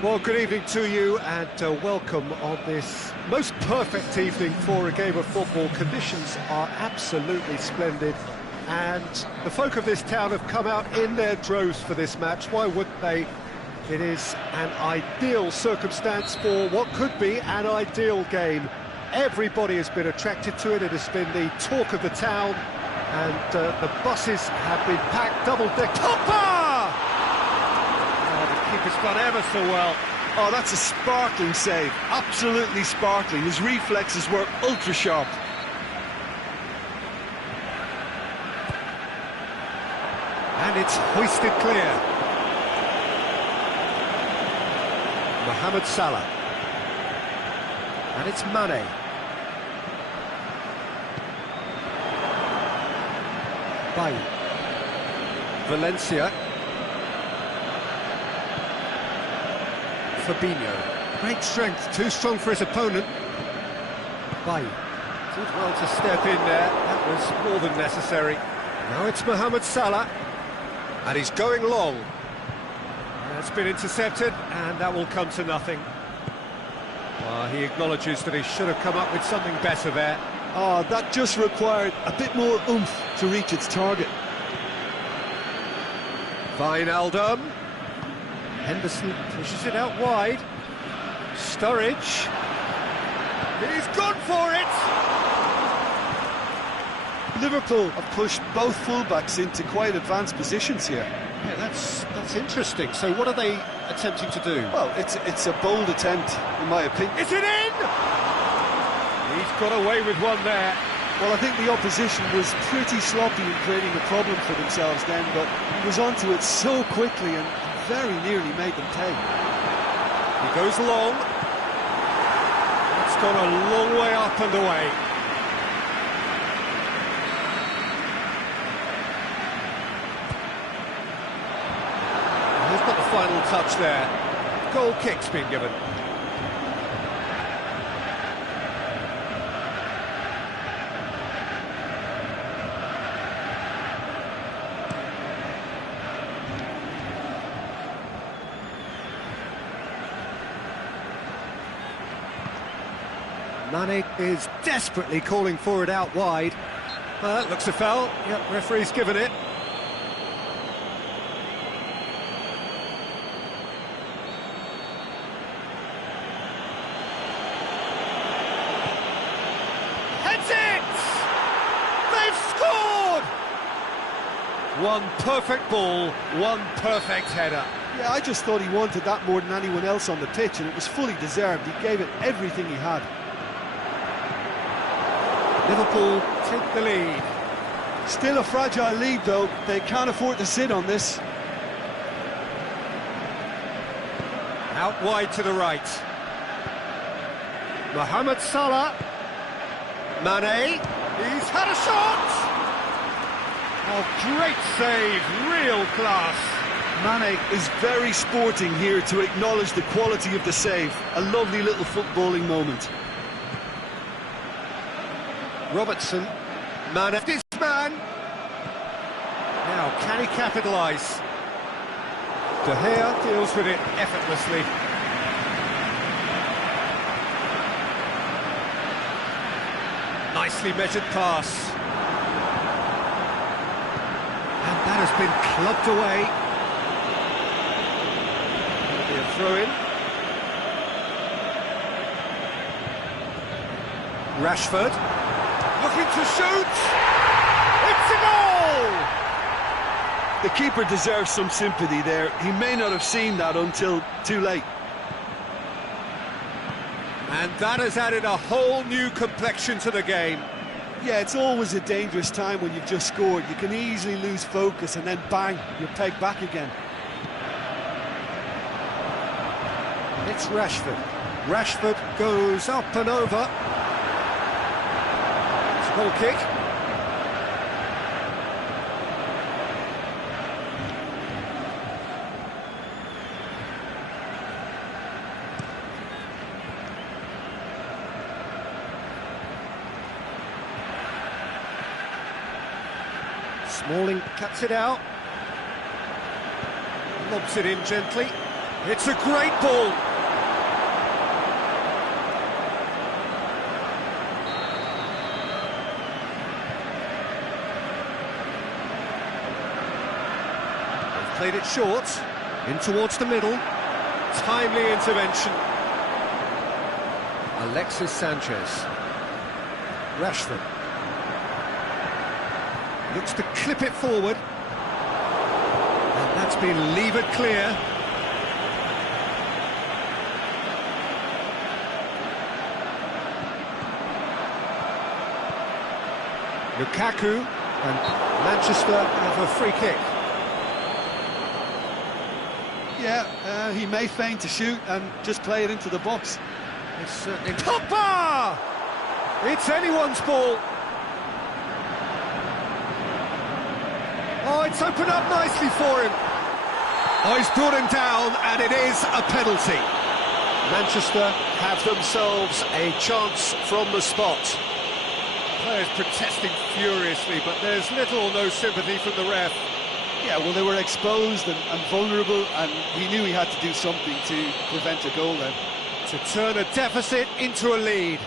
Well, good evening to you and welcome on this most perfect evening for a game of football. Conditions are absolutely splendid and the folk of this town have come out in their droves for this match. Why wouldn't they? It is an ideal circumstance for what could be an ideal game. Everybody has been attracted to it. It has been the talk of the town and the buses have been packed double-deck. Topper! Keeper's done ever so well. Oh, that's a sparkling save. Absolutely sparkling. His reflexes were ultra sharp. And it's hoisted clear. Mohamed Salah. And it's Mane. Bailly. Valencia. Fabinho. Great strength, too strong for his opponent. Bailly. Did well to step in there, that was more than necessary. Now it's Mohamed Salah, and he's going long. That's been intercepted, and that will come to nothing. He acknowledges that he should have come up with something better there. Oh, that just required a bit more oomph to reach its target. Wijnaldum. Henderson pushes it out wide. Sturridge. He's gone for it! Liverpool have pushed both fullbacks into quite advanced positions here. Yeah, that's interesting. So what are they attempting to do? Well, it's a bold attempt, in my opinion. Is it in? He's got away with one there. Well, I think the opposition was pretty sloppy in creating a problem for themselves then, but he was onto it so quickly and very nearly made them pay. He goes long. It's gone a long way up and away. He's got the final touch there. Goal kick's been given. Mane is desperately calling for it out wide. That looks a foul. Yep, referee's given it. Heads it! They've scored! One perfect ball, one perfect header. Yeah, I just thought he wanted that more than anyone else on the pitch, and it was fully deserved. He gave it everything he had. Liverpool take the lead. Still a fragile lead, though. They can't afford to sit on this. Out wide to the right. Mohamed Salah. Mane. He's had a shot! Oh, great save, real class. Mane is very sporting here to acknowledge the quality of the save. A lovely little footballing moment. Robertson, Mane, this man. Now, can he capitalise? De Gea deals with it effortlessly. Nicely measured pass. And that has been clubbed away. That'll be a throw-in. Rashford. Looking to shoot! It's a goal! The keeper deserves some sympathy there. He may not have seen that until too late. And that has added a whole new complexion to the game. Yeah, it's always a dangerous time when you've just scored. You can easily lose focus and then bang, you're pegged back again. It's Rashford. Rashford goes up and over. Goal kick. Smalling cuts it out. Lobs it in gently. It's a great ball. They've played it short, in towards the middle. Timely intervention. Alexis Sanchez. Rashford. Looks to clip it forward. And that's been levered clear. Lukaku, and Manchester have a free kick. Yeah, he may feign to shoot and just play it into the box. It's certainly... Pogba! It's anyone's ball. Oh, it's opened up nicely for him. Oh, he's brought him down, and it is a penalty. Manchester have themselves a chance from the spot. Players protesting furiously, but there's little or no sympathy from the ref. Yeah, well, they were exposed and vulnerable, and he knew he had to do something to prevent a goal then. To turn a deficit into a lead.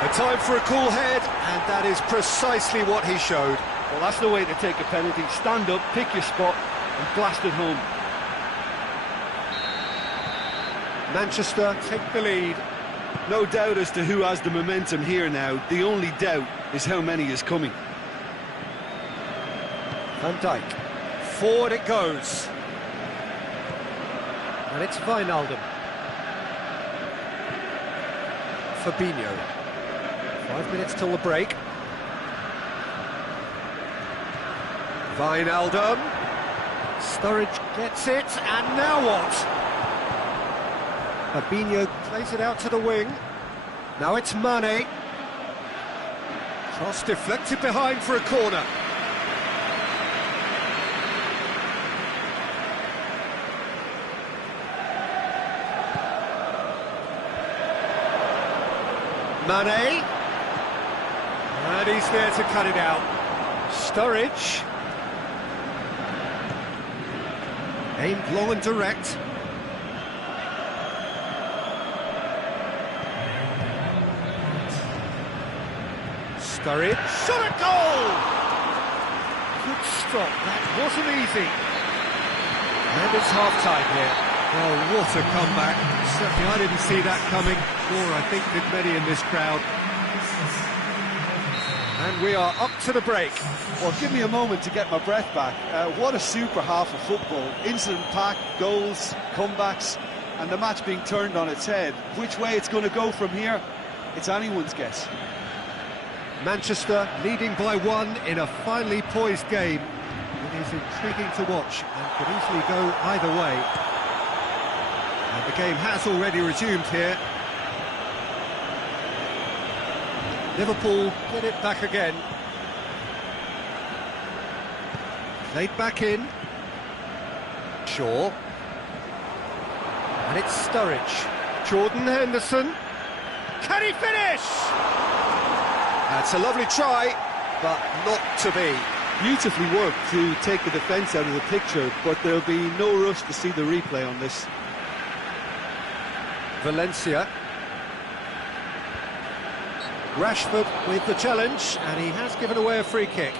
A time for a cool head, and that is precisely what he showed. Well, that's the way to take a penalty. Stand up, pick your spot, and blast it home. Manchester take the lead. No doubt as to who has the momentum here now. The only doubt is how many is coming. Van Dijk. Forward it goes. And it's Wijnaldum. Fabinho. 5 minutes till the break. Wijnaldum. Sturridge gets it, and now what? Fabinho plays it out to the wing. Now it's Mane. Cross deflected behind for a corner. Mane. And he's there to cut it out. Sturridge. Aimed long and direct. Sturridge. Shot at goal! Good stop, that wasn't easy. And it's half-time here. Oh, what a comeback. Certainly I didn't see that coming, nor I think did many in this crowd. And we are up to the break. Well, give me a moment to get my breath back. What a super half of football. Incident-packed, goals, comebacks, and the match being turned on its head. Which way it's going to go from here, it's anyone's guess. Manchester leading by 1 in a finely poised game. It is intriguing to watch and could easily go either way. And the game has already resumed here. Liverpool get it back again. Played back in. Shaw. And it's Sturridge. Jordan Henderson. Can he finish? That's a lovely try, but not to be. Beautifully worked to take the defence out of the picture, but there'll be no rush to see the replay on this. Valencia. Rashford with the challenge, and he has given away a free kick.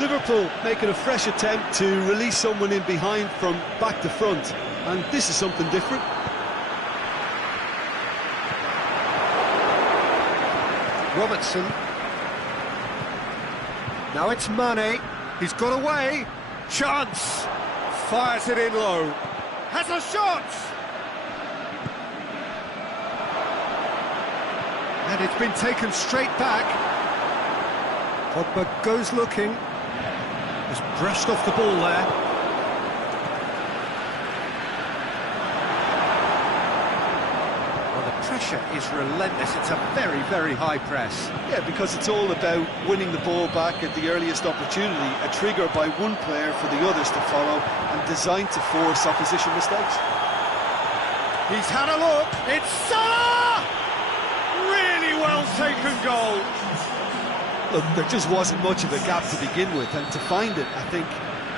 Liverpool making a fresh attempt to release someone in behind from back to front, and this is something different. Robertson. Now it's Mane. He's got away. Chance. Fires it in low. Has a shot. And it's been taken straight back. Pogba goes looking. Just brushed off the ball there. Well, the pressure pressure is relentless. It's a very, very high press. Yeah, because it's all about winning the ball back at the earliest opportunity, a trigger by one player for the others to follow, and designed to force opposition mistakes. He's had a look. It's Salah! Really well taken goal. Look, there just wasn't much of a gap to begin with, and to find it, I think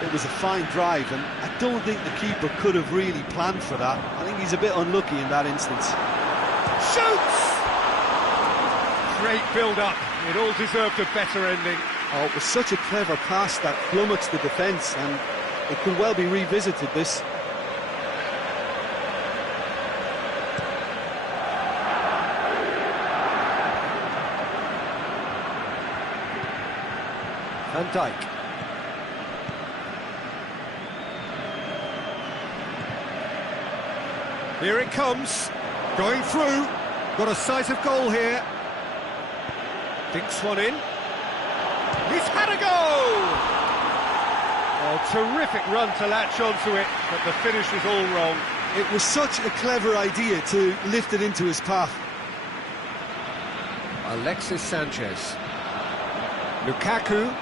it was a fine drive, and I don't think the keeper could have really planned for that. I think he's a bit unlucky in that instance. Shoots! Great build-up. It all deserved a better ending. Oh, it was such a clever pass that flummoxed the defence, and it could well be revisited, this. Van Dijk. Here it comes, going through, got a sight of goal here. Dinks one in. He's had a goal! Oh, terrific run to latch onto it, but the finish was all wrong. It was such a clever idea to lift it into his path. Alexis Sanchez. Lukaku.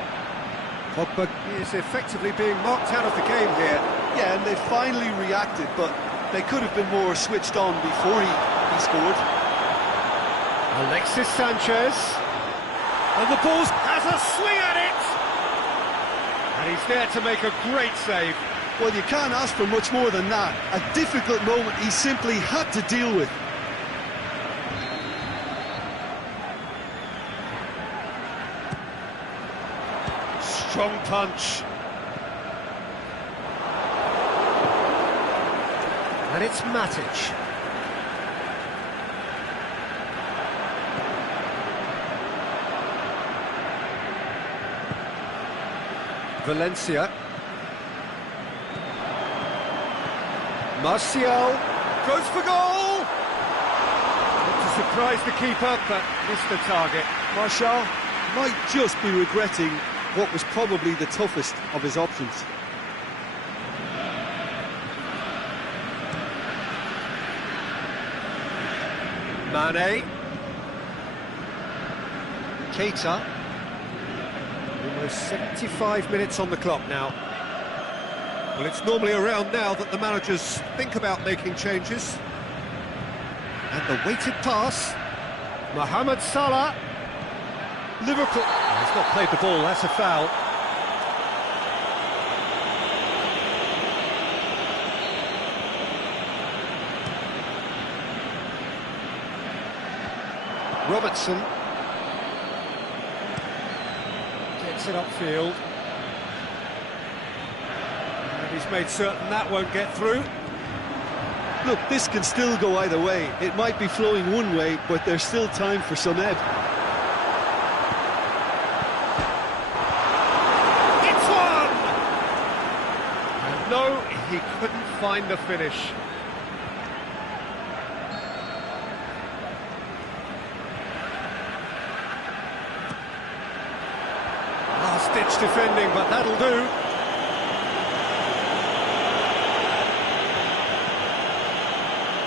Pogba is effectively being marked out of the game here. Yeah, and they finally reacted, but they could have been more switched on before he scored. Alexis Sanchez. And the ball has a swing at it! And he's there to make a great save. Well, you can't ask for much more than that. A difficult moment he simply had to deal with. Strong punch. And it's Matic. Valencia. Martial goes for goal. Not to surprise the keeper, but missed the target. Martial might just be regretting what was probably the toughest of his options. Mane. Keita. Almost 75 minutes on the clock now. Well, it's normally around now that the managers think about making changes. And the weighted pass. Mohamed Salah. Liverpool. Oh, he's not played the ball, that's a foul. Robertson gets it upfield, and he's made certain that won't get through. Look, this can still go either way. It might be flowing one way, but there's still time for some ebb. It's one! And no, he couldn't find the finish. Last-ditch defending, but that'll do.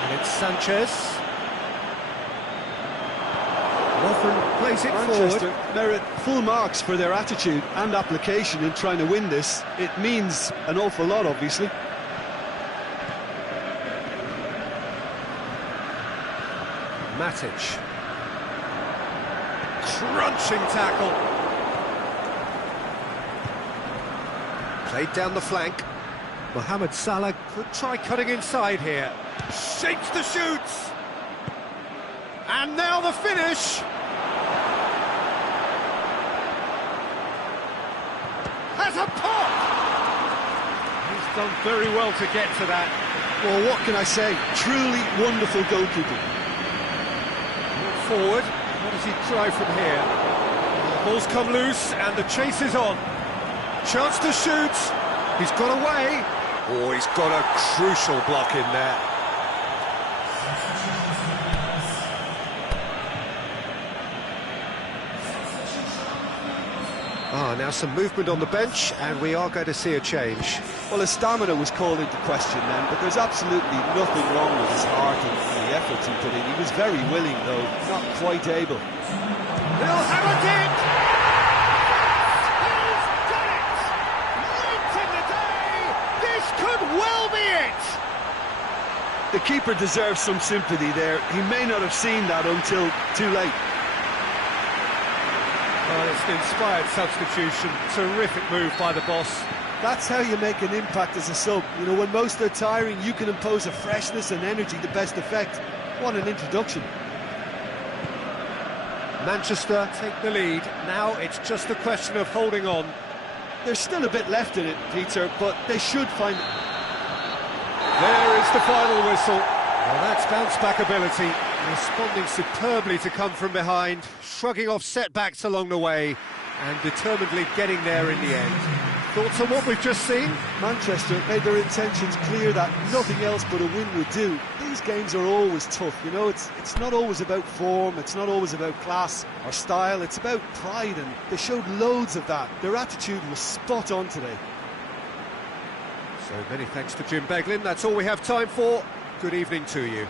And it's Sanchez. Lovren plays it Manchester forward. merit full marks for their attitude and application in trying to win this. It means an awful lot, obviously. Matic. Crunching tackle. Played down the flank. Mohamed Salah could try cutting inside here. Shapes the shoots. And now the finish. Has a pop. He's done very well to get to that. Well, what can I say? Truly wonderful goalkeeping. Forward. What does he try from here? Ball's come loose and the chase is on. Chance to shoot. He's got away. Oh, he's got a crucial block in there. Now some movement on the bench, and we are going to see a change. Well, his stamina was called into question then, but there's absolutely nothing wrong with his heart and the efforts he put in. He was very willing, though, not quite able. He'll have a dig! He's done it! Late in the day, this could well be it! The keeper deserves some sympathy there. He may not have seen that until too late. Well, it's an inspired substitution. Terrific move by the boss. That's how you make an impact as a sub. You know, when most are tiring, you can impose a freshness and energy to best effect. What an introduction. Manchester take the lead. Now it's just a question of holding on. There's still a bit left in it, Peter, but they should find... There is the final whistle. Well, that's bounce-back ability. Responding superbly to come from behind, shrugging off setbacks along the way, and determinedly getting there in the end. Thoughts on what we've just seen? Manchester made their intentions clear that nothing else but a win would do. These games are always tough, you know, it's not always about form, it's not always about class or style, it's about pride, and they showed loads of that. Their attitude was spot on today. So many thanks to Jim Beglin. That's all we have time for. Good evening to you.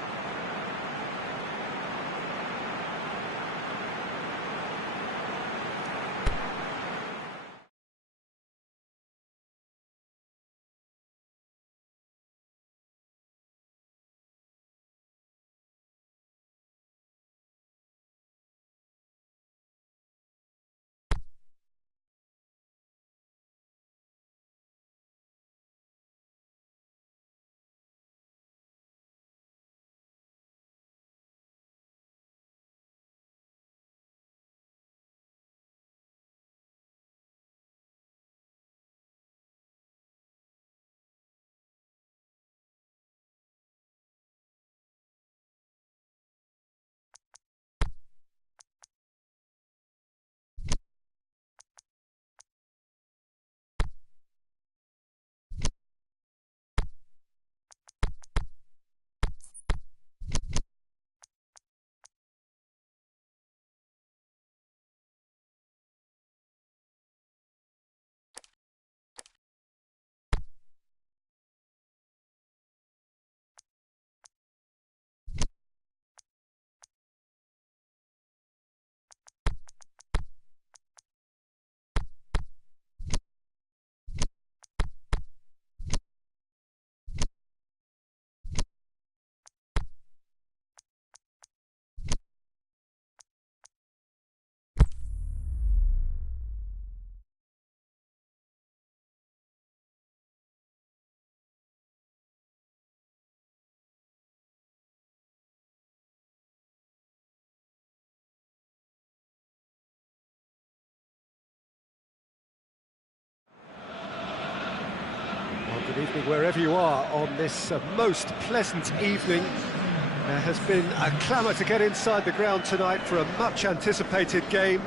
Good evening wherever you are on this most pleasant evening. There has been a clamour to get inside the ground tonight for a much anticipated game.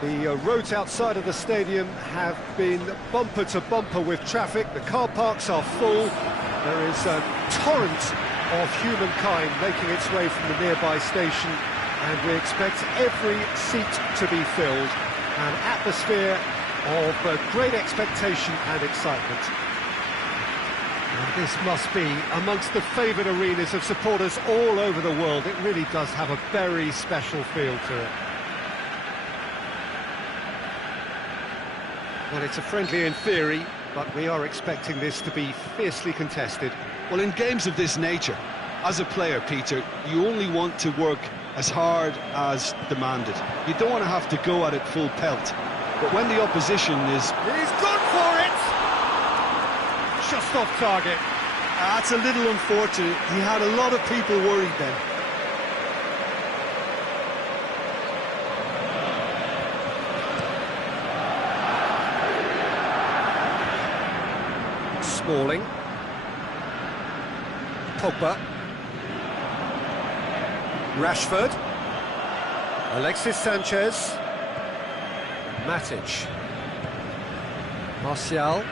The roads outside of the stadium have been bumper to bumper with traffic. The car parks are full. There is a torrent of humankind making its way from the nearby station, and we expect every seat to be filled. An atmosphere of great expectation and excitement. And this must be amongst the favoured arenas of supporters all over the world. It really does have a very special feel to it. Well, it's a friendly in theory, but we are expecting this to be fiercely contested. Well, in games of this nature, as a player, Peter, you only want to work as hard as demanded. You don't want to have to go at it full pelt. But when the opposition is... He's gone for it! Just off target. That's a little unfortunate. He had a lot of people worried then. Smalling. Pogba. Rashford. Alexis Sanchez. Matic. Martial.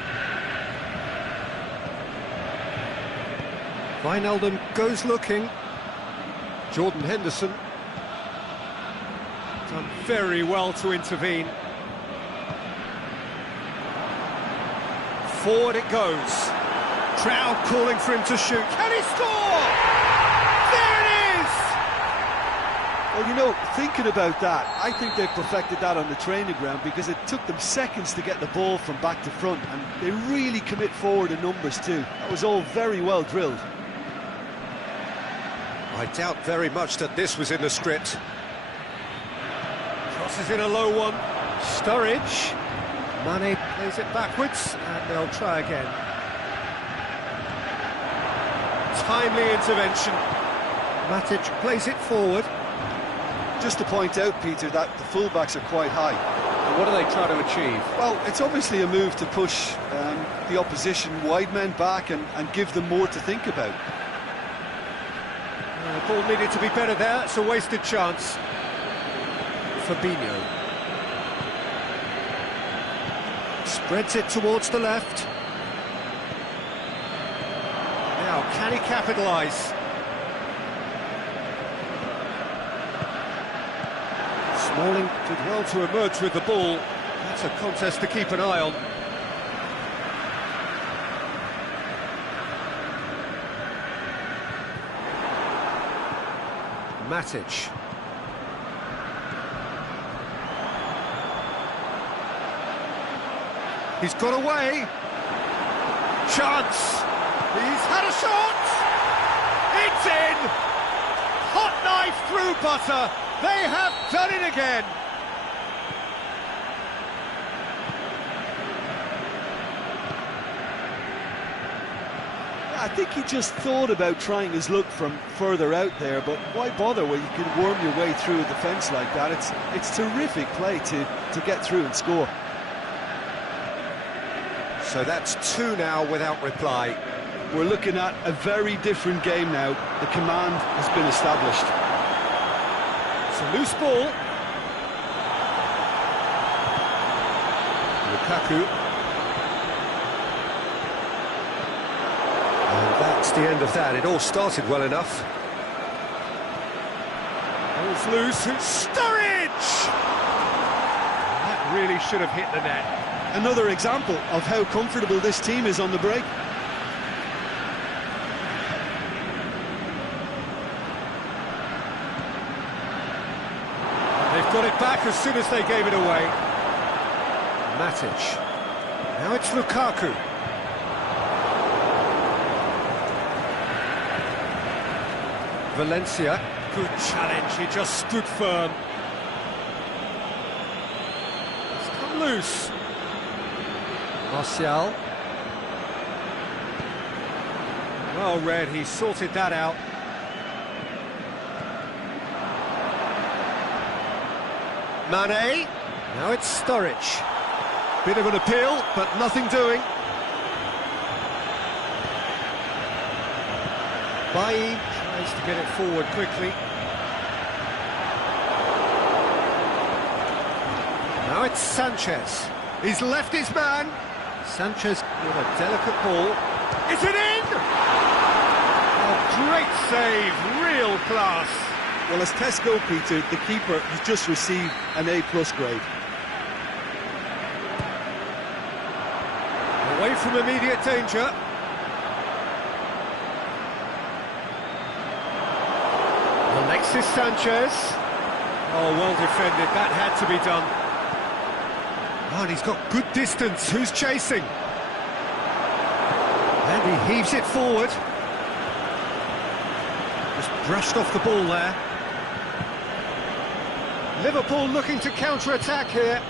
Wijnaldum goes looking. Jordan Henderson. Done very well to intervene. Forward it goes. Crowd calling for him to shoot. Can he score? There it is! Well, you know, thinking about that, I think they've perfected that on the training ground because it took them seconds to get the ball from back to front, and they really commit forward in numbers too. That was all very well drilled. I doubt very much that this was in the script. Crosses in a low one. Sturridge. Mane plays it backwards, and they'll try again. Timely intervention. Matic plays it forward. Just to point out, Peter, that the fullbacks are quite high. And what are they trying to achieve? Well, it's obviously a move to push the opposition wide men back and give them more to think about. The ball needed to be better there. It's a wasted chance. Fabinho. Spreads it towards the left. Now, can he capitalise? Smalling did well to emerge with the ball. That's a contest to keep an eye on. Matic. He's got away. Chance. He's had a shot. It's in. Hot knife through butter. They have done it again. I think he just thought about trying his luck from further out there, but why bother when you can worm your way through a defence like that? It's terrific play to get through and score. So that's two now without reply. We're looking at a very different game now. The command has been established. It's a loose ball. Lukaku. And that's the end of that. It all started well enough. Ball's loose. It's Sturridge! That really should have hit the net. Another example of how comfortable this team is on the break. They've got it back as soon as they gave it away. Matic. Now it's Lukaku. Valencia. Good challenge, he just stood firm. It's come loose. Martial. Well read, he sorted that out. Mane. Now it's Sturridge. Bit of an appeal, but nothing doing. Bailly tries to get it forward quickly. Now it's Sanchez. He's left his man. Sanchez with a delicate ball. Is it in? Oh, great save, real class. Well, as tests go, Peter, the keeper has just received an A+ grade. Away from immediate danger. Alexis Sanchez. Oh, well defended, that had to be done. Oh, and he's got good distance. Who's chasing? And he heaves it forward. Just brushed off the ball there. Liverpool looking to counter-attack here.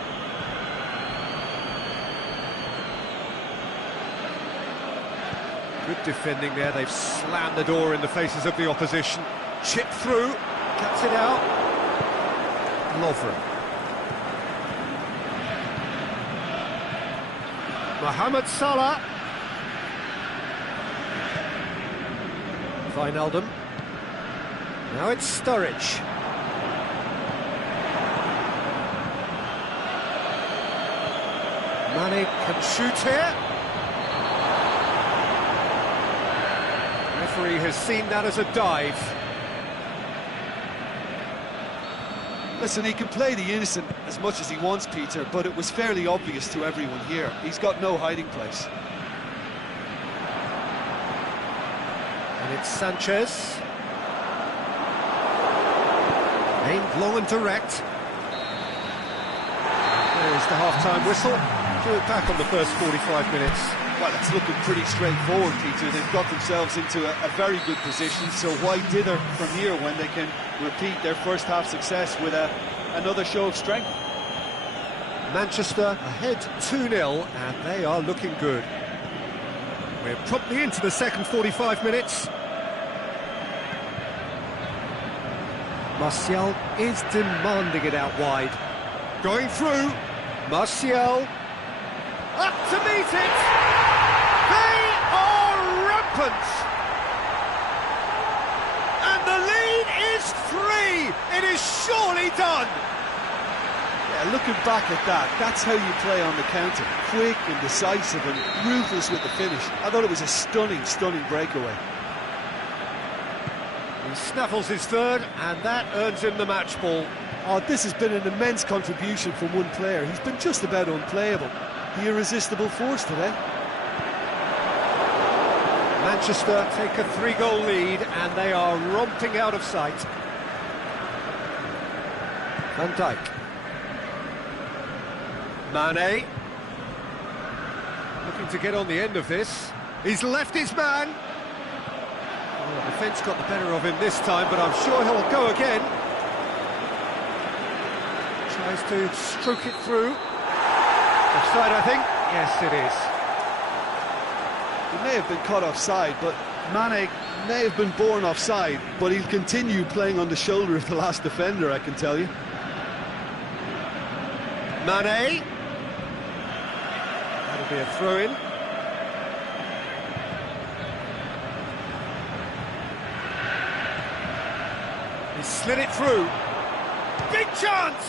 Good defending there. They've slammed the door in the faces of the opposition. Chip through, cuts it out. Lovren. Mohamed Salah. Wijnaldum. Now it's Sturridge. Mane can shoot here. Referee has seen that as a dive. Listen, he can play the innocent as much as he wants, Peter, but it was fairly obvious to everyone here. He's got no hiding place. It's Sanchez. Aimed long and direct. There's the half-time whistle. Do it back on the first 45 minutes. Well, it's looking pretty straightforward, Peter. They've got themselves into a very good position, so why dither from here when they can repeat their first half success with another show of strength? Manchester ahead 2-0, and they are looking good. We're promptly into the second 45 minutes. Martial is demanding it out wide. Going through. Martial. Up to meet it. They are rampant. And the lead is 3. It is surely done. Yeah, looking back at that, that's how you play on the counter. Quick and decisive and ruthless with the finish. I thought it was a stunning, stunning breakaway. He snaffles his third, and that earns him the match ball. Oh, this has been an immense contribution from one player. He's been just about unplayable. The irresistible force today. Manchester take a 3-goal lead, and they are romping out of sight. Van Dijk. Mane. Looking to get on the end of this. He's left his man. Well, the defence got the better of him this time, but I'm sure he'll go again. Tries to stroke it through. Offside, I think. Yes, it is. He may have been caught offside, but Mane may have been born offside, but he'll continue playing on the shoulder of the last defender, I can tell you. Mane. That'll be a throw-in. He slid it through. Big chance!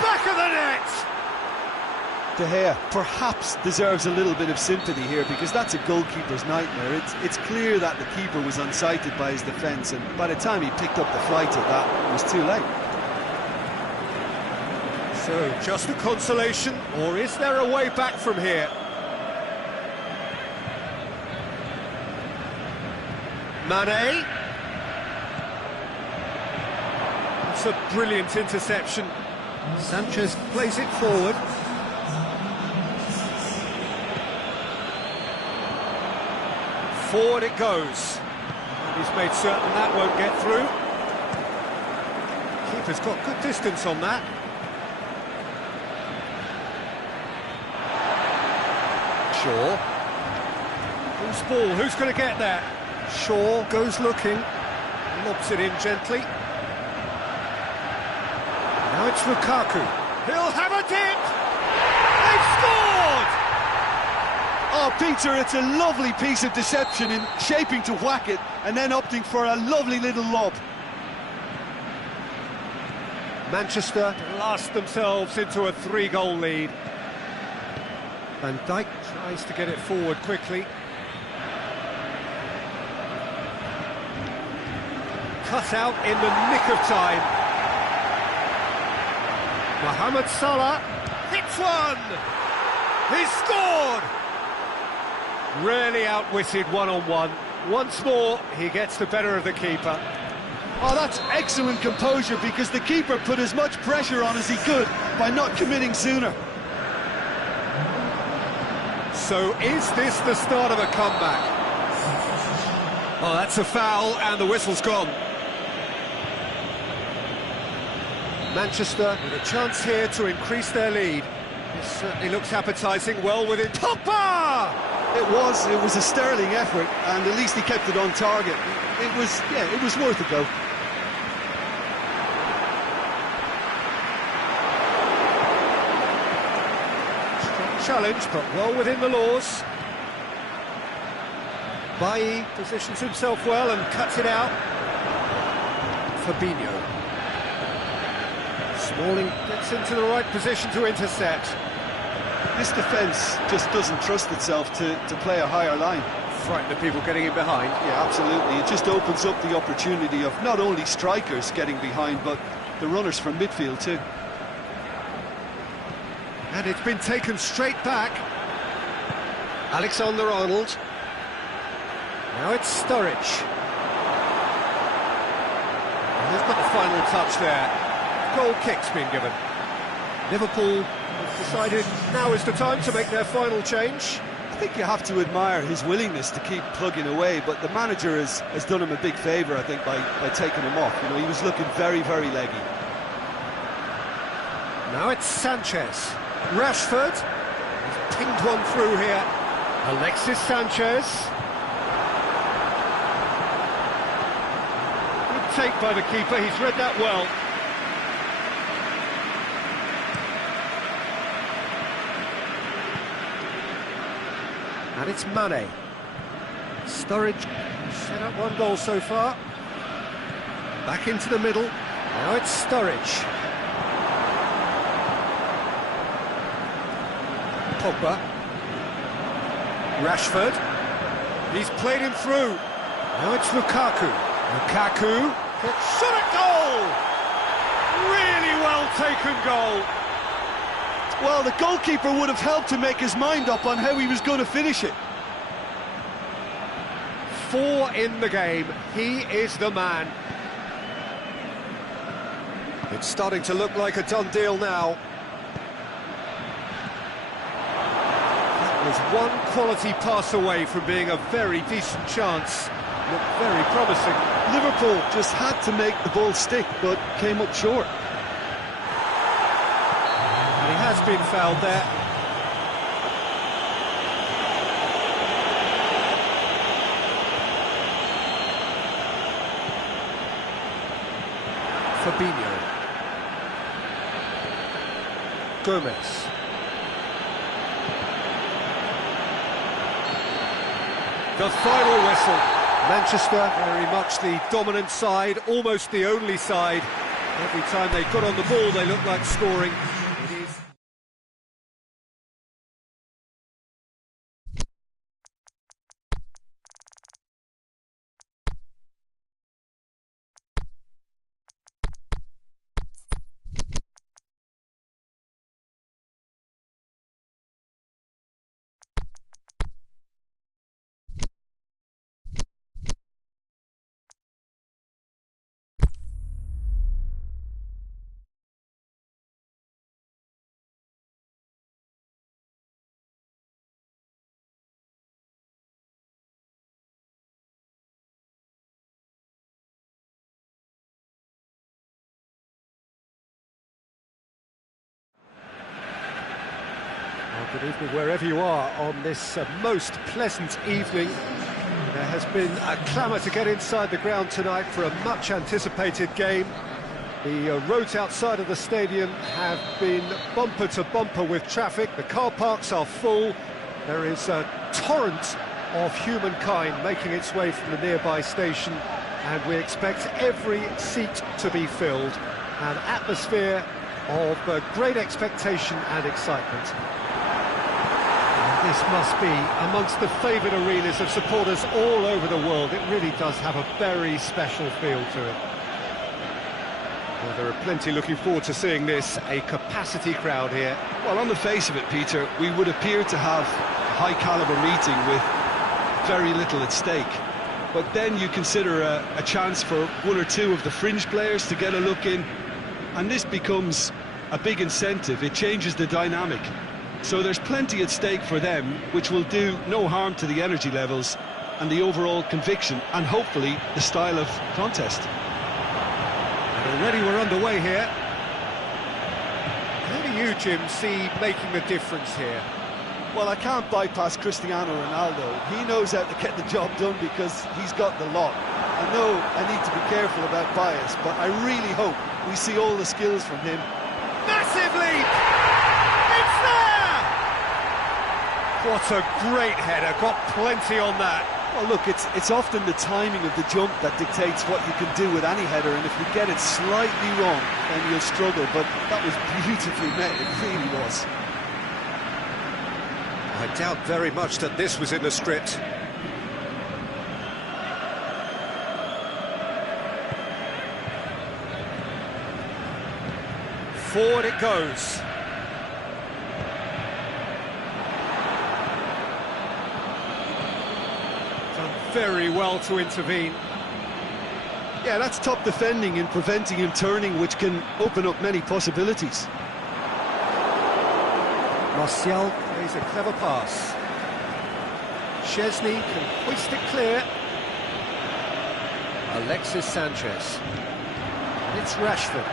Back of the net! De Gea perhaps deserves a little bit of sympathy here, because that's a goalkeeper's nightmare. It's clear that the keeper was unsighted by his defence, and by the time he picked up the flight of that, it was too late. So, just a consolation, or is there a way back from here? Mane. It's a brilliant interception. Sanchez plays it forward. Forward it goes. And he's made certain that won't get through. Keeper's got good distance on that. Shaw. Who's ball? Who's going to get there? Shaw goes looking. Lobs it in gently. Now it's Lukaku. He'll have a dip! They've scored! Oh, Peter, it's a lovely piece of deception in shaping to whack it and then opting for a lovely little lob. Manchester blast themselves into a 3-goal lead. Van Dijk tries to get it forward quickly. Cut out in the nick of time. Mohamed Salah hits one! He's scored! Really outwitted one-on-one. Once more, he gets the better of the keeper. Oh, that's excellent composure, because the keeper put as much pressure on as he could by not committing sooner. So is this the start of a comeback? Oh, that's a foul, and the whistle's gone. Manchester with a chance here to increase their lead. This certainly looks appetising, well within... Pogba! It was a sterling effort, and at least he kept it on target. It was worth a go. Strong challenge, but well within the laws. Bailly positions himself well and cuts it out. Fabinho. Smalling gets into the right position to intercept. This defence just doesn't trust itself to play a higher line. Frighten the people getting in behind. Yeah, absolutely. It just opens up the opportunity of not only strikers getting behind, but the runners from midfield too. And it's been taken straight back. Alexander-Arnold. Now it's Sturridge. And he's got the final touch there. Goal kick's been given. Liverpool have decided now is the time to make their final change. I think you have to admire his willingness to keep plugging away, but the manager has done him a big favour, I think, by taking him off. You know, he was looking very, very leggy. Now it's Sanchez. Rashford. He's pinged one through here. Alexis Sanchez. Good take by the keeper, he's read that well. And it's Mane. Sturridge set up one goal so far. Back into the middle. Now it's Sturridge. Pogba. Rashford. He's played him through. Now it's Lukaku. Lukaku. Shot at goal! Really well taken goal. Well, the goalkeeper would have helped to make his mind up on how he was going to finish it. 4 in the game. He is the man. It's starting to look like a done deal now. That was one quality pass away from being a very decent chance. Looked very promising. Liverpool just had to make the ball stick, but came up short. And he has been fouled there. Fabinho. Gomez. The final whistle. Manchester, very much the dominant side, almost the only side. Every time they got on the ball, they looked like scoring. It is. Good evening wherever you are on this most pleasant evening. There has been a clamour to get inside the ground tonight for a much anticipated game. The roads outside of the stadium have been bumper to bumper with traffic. The car parks are full. There is a torrent of humankind making its way from the nearby station, and we expect every seat to be filled. An atmosphere of great expectation and excitement. This must be amongst the favoured arenas of supporters all over the world. It really does have a very special feel to it. Well, there are plenty looking forward to seeing this, a capacity crowd here. Well, on the face of it, Peter, we would appear to have a high-caliber meeting with very little at stake. But then you consider a chance for one or two of the fringe players to get a look in, and this becomes a big incentive. It changes the dynamic. So there's plenty at stake for them, which will do no harm to the energy levels and the overall conviction, and hopefully the style of contest. And already we're underway here. How do you, Jim, see making the difference here? Well, I can't bypass Cristiano Ronaldo. He knows how to get the job done because he's got the lot. I know I need to be careful about bias, but I really hope we see all the skills from him. Massive leap! It's there! What a great header, got plenty on that. Well, look, it's often the timing of the jump that dictates what you can do with any header, and if you get it slightly wrong, then you'll struggle, but that was beautifully met, it really was. I doubt very much that this was in the script. Forward it goes. Done very well to intervene. Yeah, that's top defending and preventing him turning, which can open up many possibilities. Martial plays a clever pass. Chesney can hoist it clear. Alexis Sanchez. It's Rashford.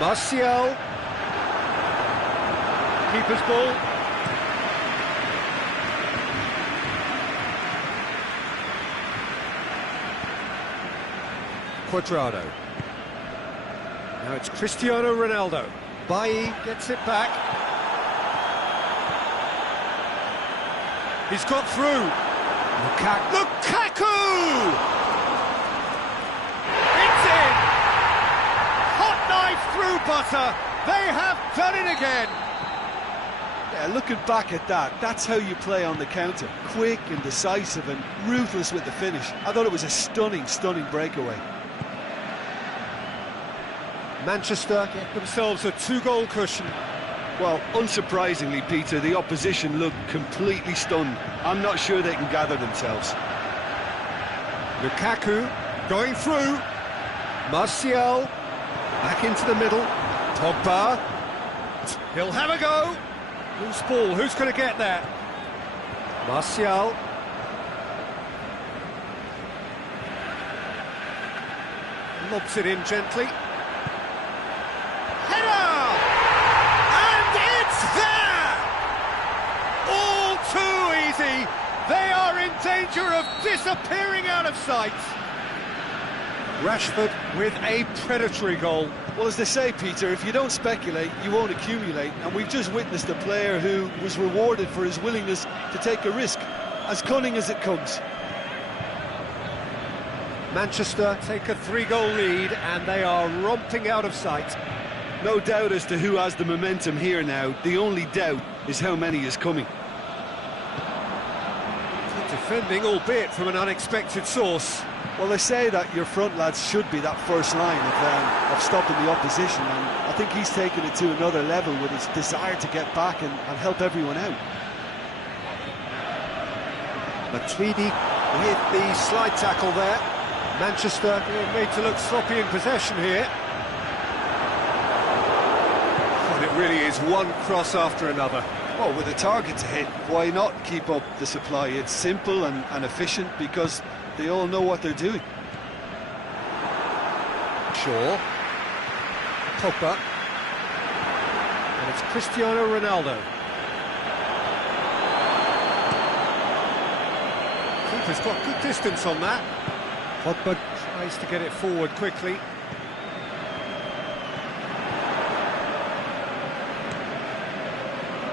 Martial. Keeper's ball. Cuadrado. Now it's Cristiano Ronaldo. Bailly gets it back. He's got through. Lukaku! It's in! Hot knife through butter. They have done it again. Yeah, looking back at that, that's how you play on the counter. Quick and decisive and ruthless with the finish. I thought it was a stunning, stunning breakaway. Manchester get themselves a 2-goal cushion. Well, unsurprisingly, Peter, the opposition looked completely stunned. I'm not sure they can gather themselves. Lukaku going through. Martial back into the middle. Pogba. He'll have a go. Loose ball. Who's going to get there? Martial. Lobs it in gently. Header! And it's there! All too easy. They are in danger of disappearing out of sight. Rashford with a predatory goal. Well, as they say, Peter, if you don't speculate, you won't accumulate. And we've just witnessed a player who was rewarded for his willingness to take a risk, as cunning as it comes. Manchester take a 3-goal lead and they are romping out of sight. No doubt as to who has the momentum here now. The only doubt is how many is coming. Good defending, albeit from an unexpected source. Well, they say that your front lads should be that first line of stopping the opposition, and I think he's taken it to another level with his desire to get back and help everyone out. Matuidi with the slide tackle there. Manchester being made to look sloppy in possession here. And it really is one cross after another. Well, with a target to hit, why not keep up the supply? It's simple and efficient because they all know what they're doing. Shaw. Pogba. And it's Cristiano Ronaldo. Keeper's got good distance on that. Pogba tries to get it forward quickly.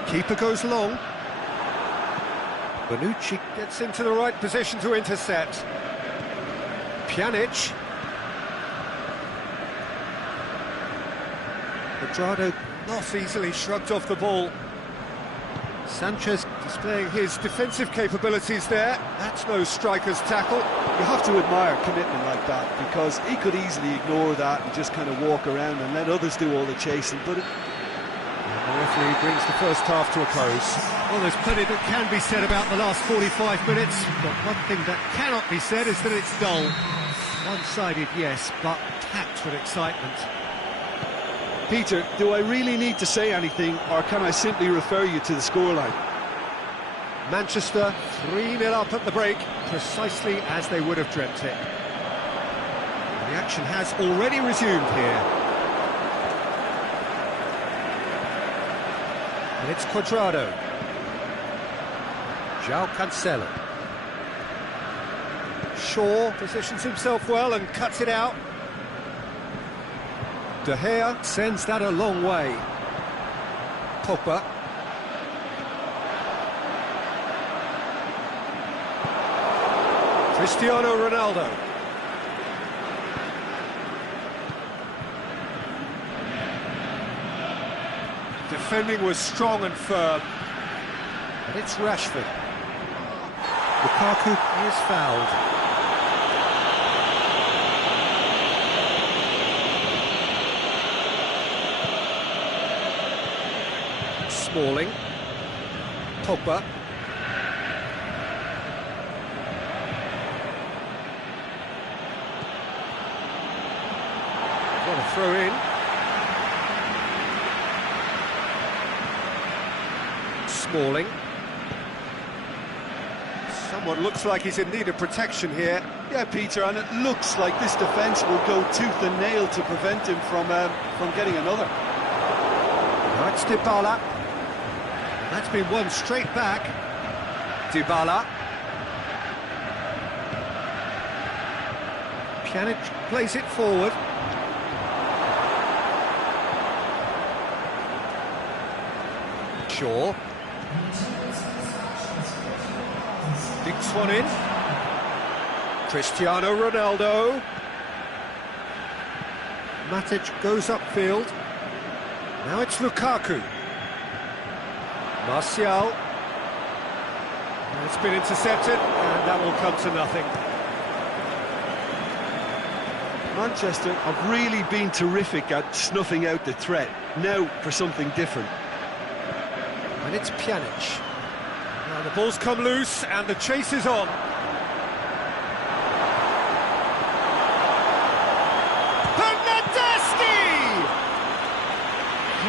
Keeper goes long. Bonucci gets into the right position to intercept. Pjanic. Cuadrado not easily shrugged off the ball. Sanchez displaying his defensive capabilities there. That's no striker's tackle. You have to admire commitment like that, because he could easily ignore that and just kind of walk around and let others do all the chasing, but the referee brings the first half to a close. Well, there's plenty that can be said about the last 45 minutes, but one thing that cannot be said is that it's dull. One-sided, yes, but packed with excitement. Peter, do I really need to say anything, or can I simply refer you to the scoreline? Manchester 3-0 up at the break, precisely as they would have dreamt it. The action has already resumed here. And it's Cuadrado. João Cancelo. Shaw positions himself well and cuts it out. De Gea sends that a long way. Pogba. Cristiano Ronaldo. Defending was strong and firm. And it's Rashford. Lukaku is fouled. Smalling. Pogba. A throw in. Smalling. Someone looks like he's in need of protection here. Yeah, Peter, and it looks like this defence will go tooth and nail to prevent him from getting another. Now it's Dybala. That's been won straight back. Dybala. Pjanic plays it forward. Shaw. Dinks one in. Cristiano Ronaldo. Matic goes upfield. Now it's Lukaku. Martial. It's been intercepted, and that will come to nothing. Manchester have really been terrific at snuffing out the threat. Now for something different. And it's Pjanic. Now the ball's come loose, and the chase is on.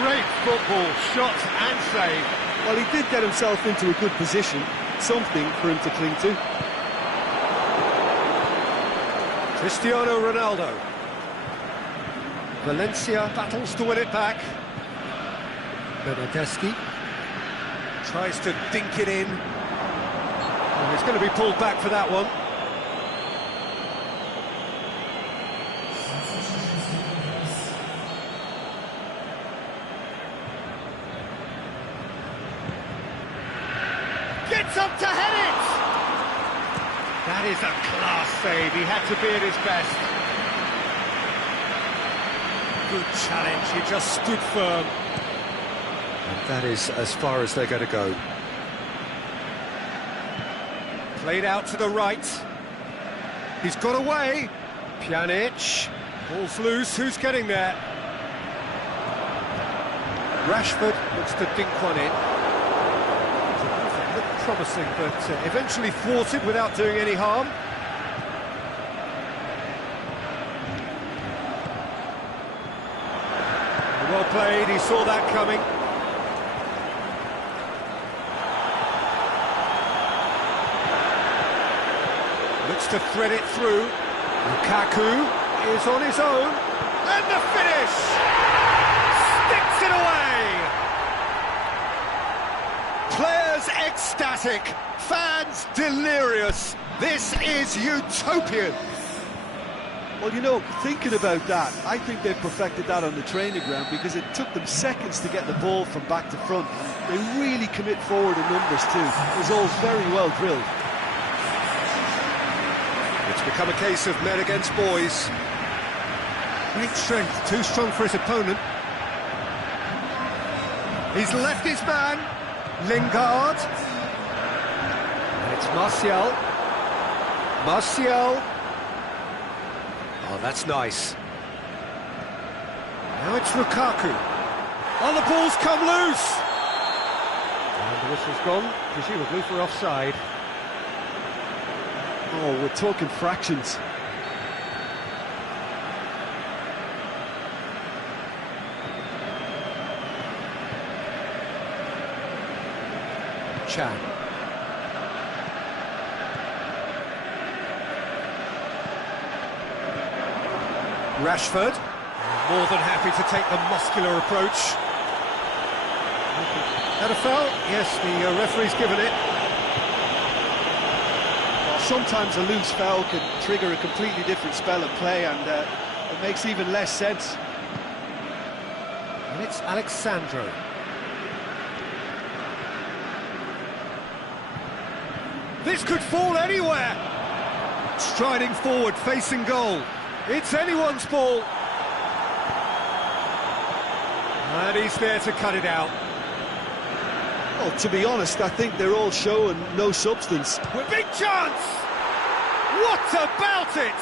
Great football, shot and save. Well, he did get himself into a good position, something for him to cling to. Cristiano Ronaldo. Valencia battles to win it back. Bernardeschi tries to dink it in. And he's going to be pulled back for that one. Gets up to head it! That is a class save, he had to be at his best. Good challenge, he just stood firm. And that is as far as they're going to go. Played out to the right. He's got away. Pjanic. Ball's loose, who's getting there? Rashford looks to dink one in. Promising, but eventually thwarted without doing any harm. Well played, he saw that coming. Looks to thread it through. Lukaku is on his own. And the finish! Sticks it away! Players ecstatic, fans delirious. This is utopian. Well, you know, thinking about that, I think they've perfected that on the training ground because it took them seconds to get the ball from back to front. They really commit forward in numbers too. It was all very well drilled. It's become a case of men against boys. Great strength, too strong for his opponent. He's left his man. Lingard. And it's Martial. Martial. Oh, that's nice. Now it's Lukaku. Oh, the ball's come loose! And the whistle's gone, presumably for offside. Oh, we're talking fractions. Chan. Rashford, more than happy to take the muscular approach. That a foul? Yes, the referee's given it. Well, sometimes a loose foul can trigger a completely different spell of play, and it makes even less sense. And it's Alexandro. This could fall anywhere! Striding forward, facing goal. It's anyone's ball. And he's there to cut it out. Well, to be honest, I think they're all show and no substance. With big chance! What about it?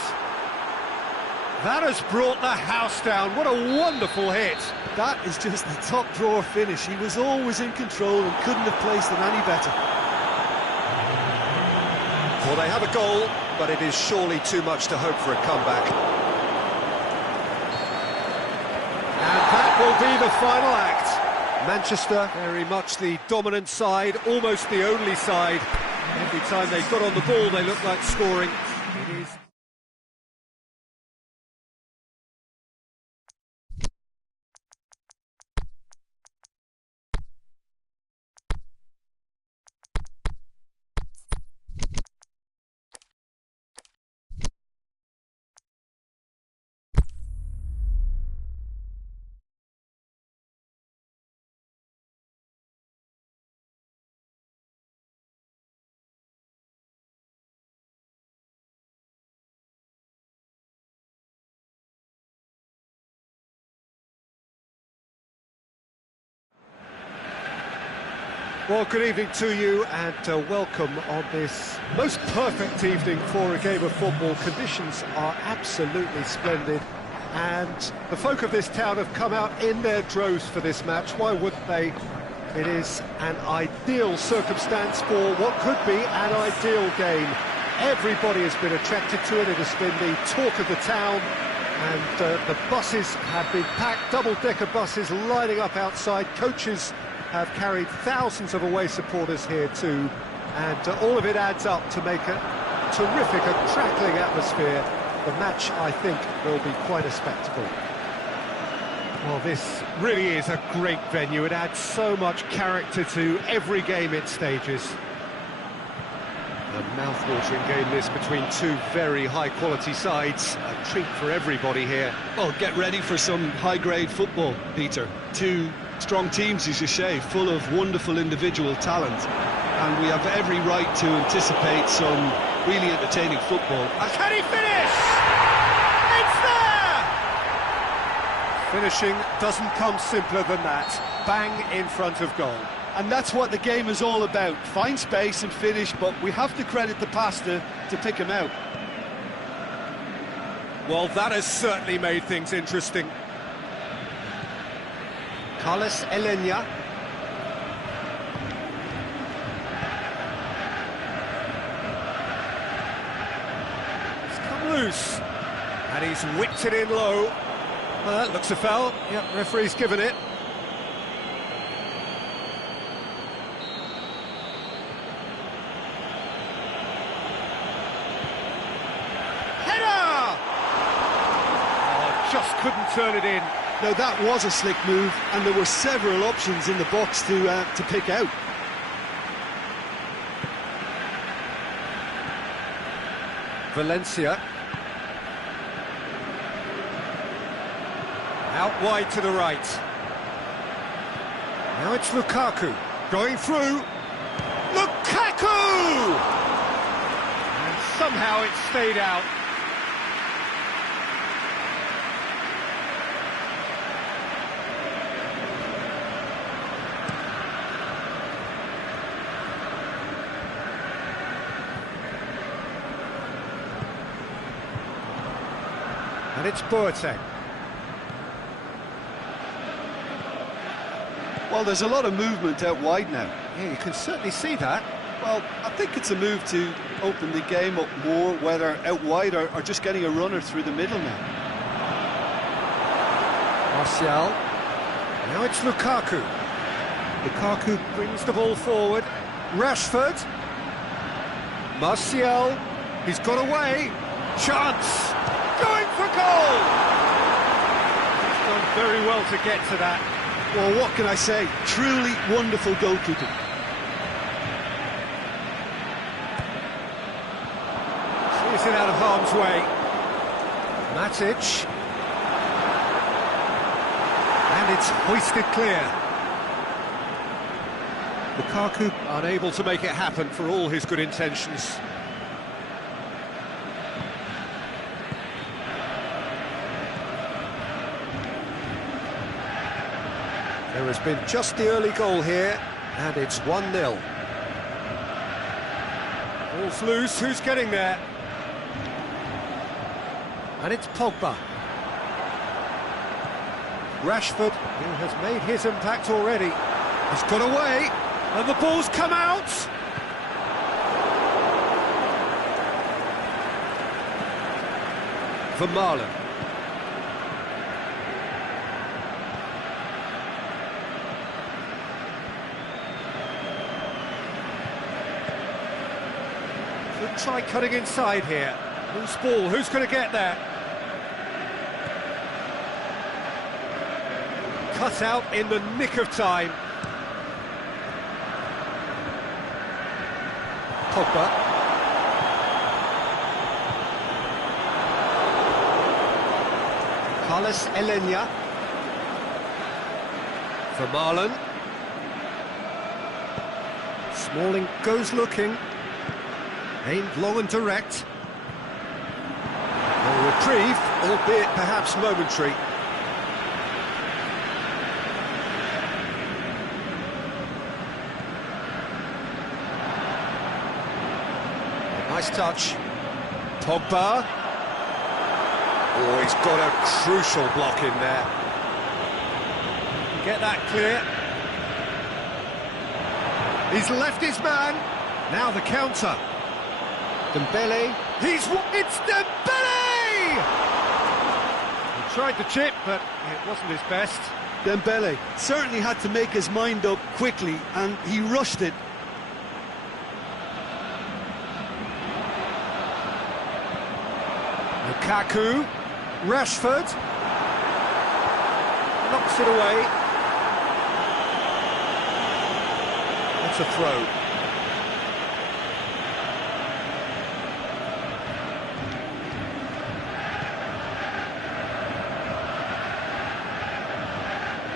That has brought the house down. What a wonderful hit. That is just the top drawer finish. He was always in control and couldn't have placed it any better. Well, they have a goal, but it is surely too much to hope for a comeback. be the final act. Manchester, very much the dominant side, almost the only side. Every time they got on the ball, they looked like scoring. It is. Well, good evening to you and welcome on this most perfect evening for a game of football. Conditions are absolutely splendid and the folk of this town have come out in their droves for this match. Why wouldn't they? It is an ideal circumstance for what could be an ideal game. Everybody has been attracted to it. It has been the talk of the town and the buses have been packed, double-decker buses lining up outside. Coaches have carried thousands of away supporters here too, and all of it adds up to make a terrific, a crackling atmosphere. The match, I think, will be quite a spectacle. Well, this really is a great venue. It adds so much character to every game it stages. A mouth-watering game this between two very high-quality sides. A treat for everybody here. Well, get ready for some high-grade football, Peter. Two strong teams, as you say, full of wonderful individual talent. And we have every right to anticipate some really entertaining football. And can he finish? It's there! Finishing doesn't come simpler than that. Bang in front of goal. And that's what the game is all about. Find space and finish, but we have to credit the passer to pick him out. Well, that has certainly made things interesting. Carlos Elenia. It's come loose. And he's whipped it in low. Well, that looks a foul. Yep, referee's given it. Header! Oh, just couldn't turn it in. Now that was a slick move, and there were several options in the box to pick out. Valencia. Out wide to the right. Now it's Lukaku going through. Lukaku! And somehow it stayed out. And it's Boateng. Well, there's a lot of movement out wide now. Yeah, you can certainly see that. Well, I think it's a move to open the game up more, whether out wide or just getting a runner through the middle now. Martial. Now it's Lukaku. Lukaku brings the ball forward. Rashford. Martial. He's got away. Chance. Going for goal! He's done very well to get to that. Well, what can I say? Truly wonderful goalkeeping. Sees it out of harm's way. Matic. And it's hoisted clear. Lukaku unable to make it happen for all his good intentions. There has been just the early goal here, and it's 1-0. Ball's loose, who's getting there? And it's Pogba. Rashford, who has made his impact already, has got away, and the ball's come out! Vermaelen. Could try cutting inside here. Loose ball, who's going to get there? Cut out in the nick of time. Pogba. Carlos Elenia. For Marlon. Smalling goes looking. Aimed long and direct. A reprieve, albeit perhaps momentary. Nice touch. Pogba. Oh, he's got a crucial block in there. Get that clear. He's left his man. Now the counter. Dembele. It's Dembele! He tried the chip, but it wasn't his best. Dembele certainly had to make his mind up quickly, and he rushed it. Lukaku, Rashford, knocks it away. That's a throw.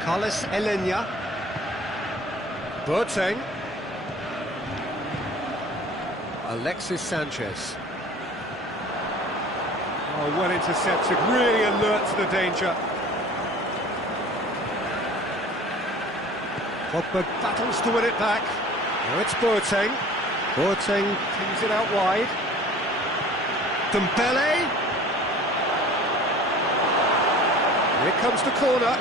Carlos Elenia, Boateng, Alexis Sanchez. Oh, well intercepted, really alert to the danger. Pogba battles to win it back. Now it's Boateng. Boateng pings it out wide. Dembele. Here comes the corner.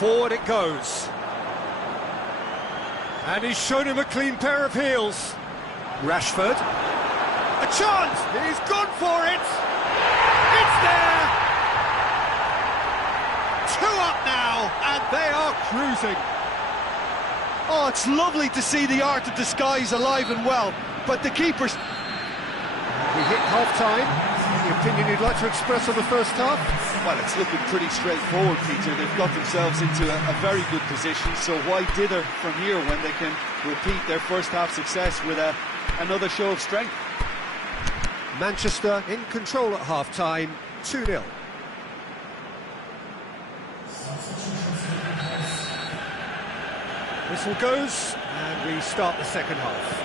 Forward it goes. And he's shown him a clean pair of heels. Rashford. A chance! He's gone for it! It's there! 2 up now, and they are cruising. Oh, it's lovely to see the art of disguise alive and well, but the keeper's... We hit half-time. The opinion you'd like to express on the first half? Well, it's looking pretty straightforward, Peter. They've got themselves into a very good position, so why dither from here when they can repeat their first half success with another show of strength? Manchester in control at half-time, 2-0. Whistle goes, and we start the second half.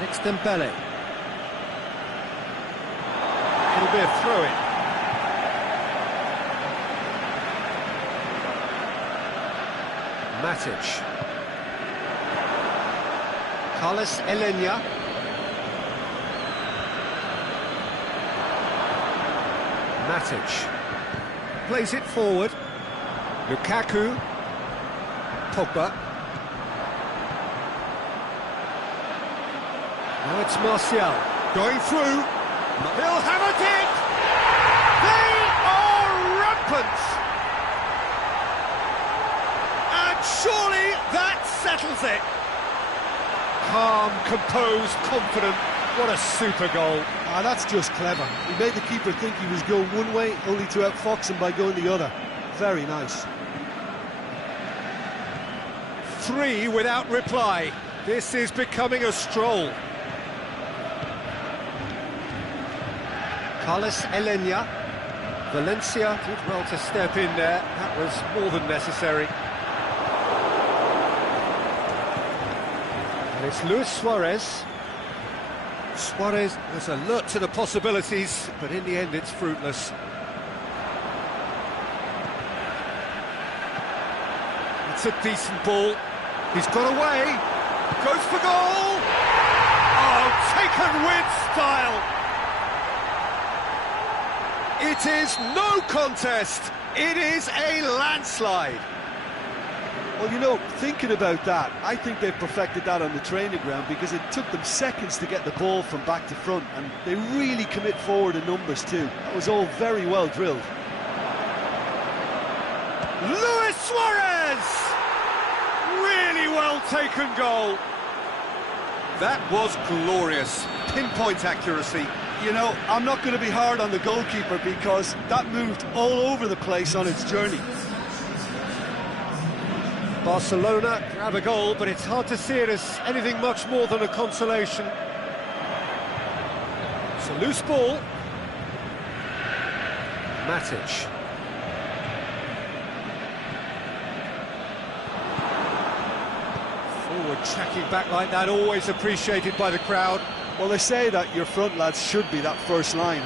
Next Dembele. It'll be a throw-in. Matic. Carlos Elenia. Matic. Plays it forward. Lukaku. Pogba. Now it's Martial, going through, he'll hammer it! They are rampant! And surely that settles it! Calm, composed, confident, what a super goal. Ah, that's just clever. He made the keeper think he was going one way, only to outfox him by going the other. Very nice. 3 without reply. This is becoming a stroll. Carlos Elenia. Valencia did well to step in there. That was more than necessary. And it's Luis Suarez. Suarez was alert to the possibilities, but in the end it's fruitless. It's a decent ball. He's got away. Goes for goal. Oh, taken with style. It is no contest. It is a landslide. Well, you know, thinking about that, I think they've perfected that on the training ground, because it took them seconds to get the ball from back to front, and they really commit forward in numbers too. That was all very well drilled. Luis Suarez! Really well taken goal. That was glorious. Pinpoint accuracy. You know, I'm not going to be hard on the goalkeeper, because that moved all over the place on its journey. Barcelona grab a goal, but it's hard to see it as anything much more than a consolation. It's a loose ball. Matic. Forward tracking back like that, always appreciated by the crowd. Well, they say that your front lads should be that first line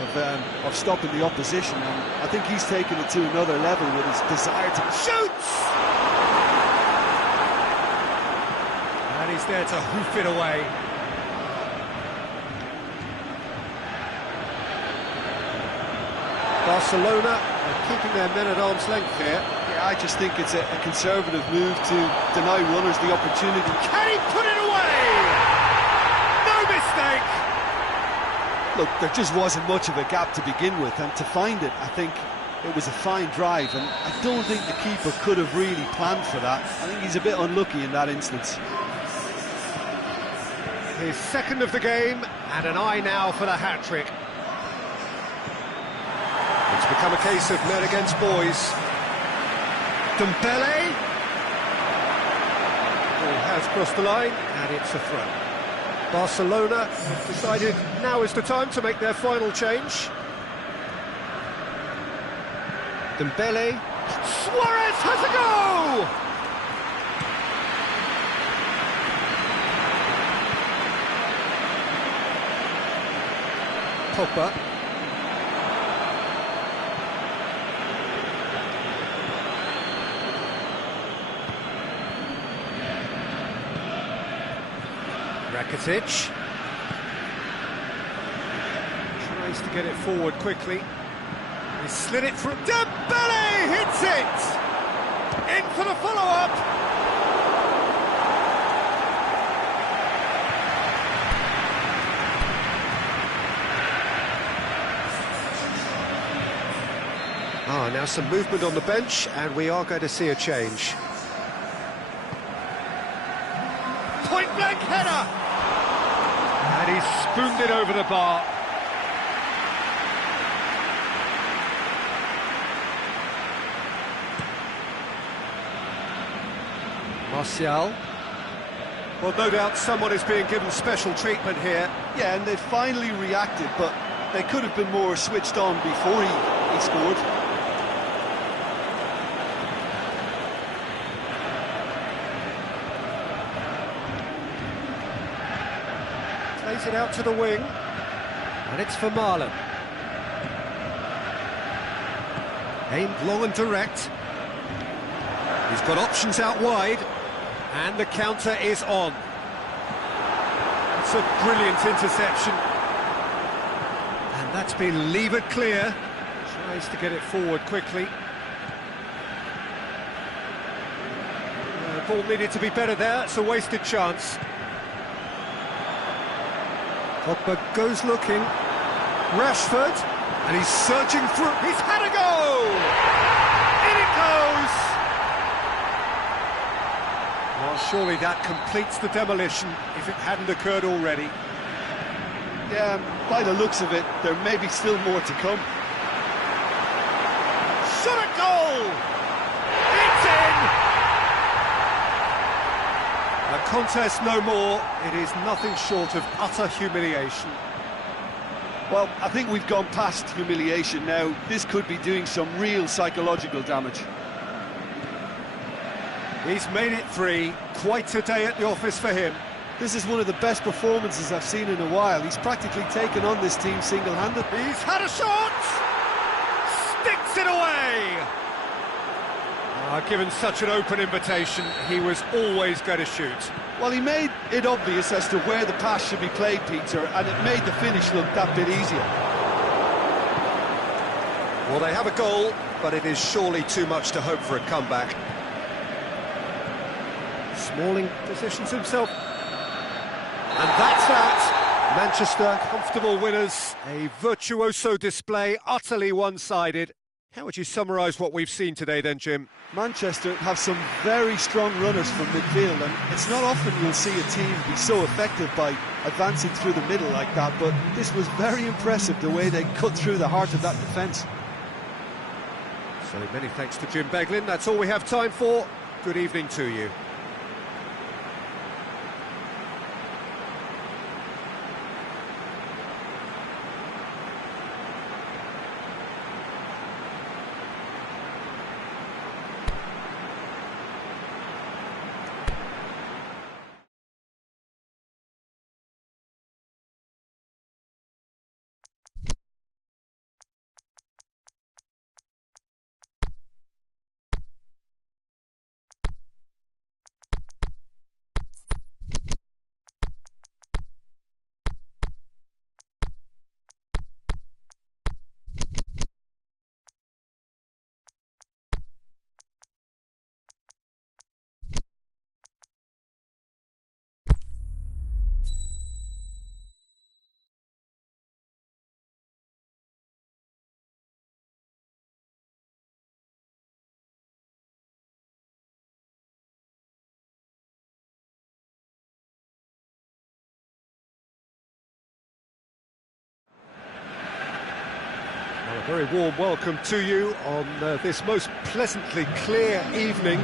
of stopping the opposition, and I think he's taken it to another level with his desire to shoots! And he's there to hoof it away. Barcelona are keeping their men at arm's length here. Yeah, I just think it's a conservative move to deny runners the opportunity. Can he put it away? No mistake! Look, there just wasn't much of a gap to begin with, and to find it, I think it was a fine drive, and I don't think the keeper could have really planned for that. I think he's a bit unlucky in that instance. His second of the game, and an eye now for the hat-trick. It's become a case of men against boys. Dembele. Ball has crossed the line, and it's a throw. Barcelona have decided now is the time to make their final change. Dembele. Suarez has a go! Pogba. Rakitic. Tries to get it forward quickly. He slid it through. Dembele hits it! In for the follow-up! Now some movement on the bench, and we are going to see a change. Point-blank header! And he's spooned it over the bar. Martial. Well, no doubt someone is being given special treatment here. Yeah, and they finally reacted, but they could have been more switched on before he scored. Plays it out to the wing, and it's for Marlon. Aimed long and direct. He's got options out wide, and the counter is on. It's a brilliant interception, and that's been levered clear. Tries to get it forward quickly. The ball needed to be better there. It's a wasted chance. Pogba goes looking. Rashford, and he's surging through. He's had a go! In it goes! Well, surely that completes the demolition if it hadn't occurred already. Yeah, by the looks of it, there may be still more to come. Shot at goal! It's in! A contest no more. It is nothing short of utter humiliation. Well, I think we've gone past humiliation now. This could be doing some real psychological damage. He's made it 3. Quite a day at the office for him. This is one of the best performances I've seen in a while. He's practically taken on this team single-handed. He's had a shot! Sticks it away! Given such an open invitation, he was always going to shoot. Well, he made it obvious as to where the pass should be played, Peter, and it made the finish look that bit easier. Well, they have a goal, but it is surely too much to hope for a comeback. Smalling positions himself. And that's that. Manchester, comfortable winners. A virtuoso display, utterly one-sided. How would you summarise what we've seen today then, Jim? Manchester have some very strong runners from midfield, and it's not often you'll see a team be so effective by advancing through the middle like that, but this was very impressive, the way they cut through the heart of that defence. So many thanks to Jim Beglin. That's all we have time for. Good evening to you. Well, a very warm welcome to you on this most pleasantly clear evening.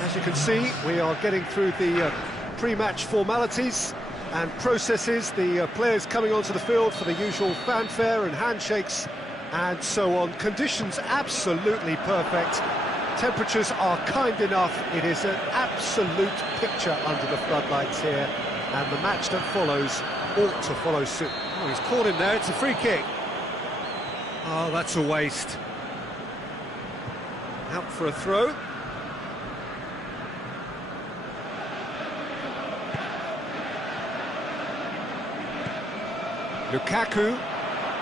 As you can see, we are getting through the pre-match formalities and processes, the players coming onto the field for the usual fanfare and handshakes and so on. Conditions absolutely perfect. Temperatures are kind enough. It is an absolute picture under the floodlights here, and the match that follows ought to follow suit. Oh, he's caught him there. It's a free kick. Oh, that's a waste. Out for a throw. Lukaku.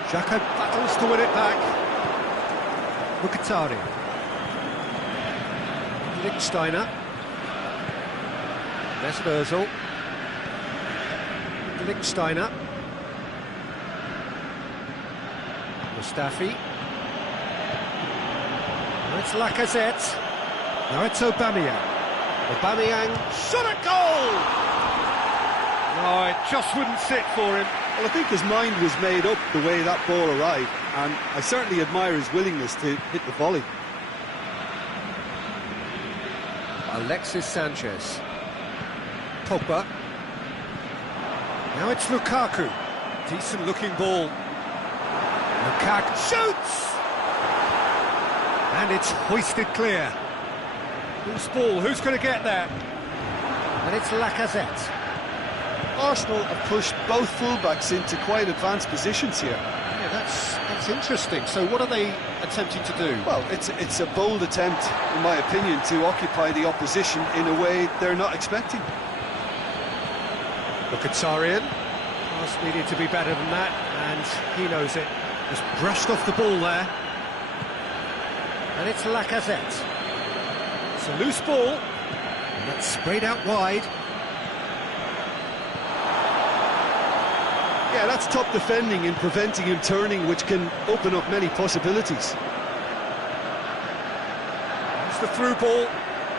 Xhaka battles to win it back. Mkhitaryan. Lichtsteiner. Mesut Ozil. Lichtsteiner. Mustafi. Now it's Lacazette. Now it's Aubameyang. Aubameyang shot a goal! No, it just wouldn't sit for him. Well, I think his mind was made up the way that ball arrived, and I certainly admire his willingness to hit the volley. Alexis Sanchez. Pogba. Now it's Lukaku. Decent looking ball. Lukaku shoots! And it's hoisted clear. Whose ball? Who's going to get there? And it's Lacazette. Arsenal have pushed both fullbacks into quite advanced positions here. Yeah, that's interesting. So what are they attempting to do? Well, it's a bold attempt, in my opinion, to occupy the opposition in a way they're not expecting. Mkhitaryan. Pass needed to be better than that, and he knows it. Just brushed off the ball there. And it's Lacazette. It's a loose ball. And that's sprayed out wide. Yeah, that's top defending and preventing him turning, which can open up many possibilities. It's the through ball.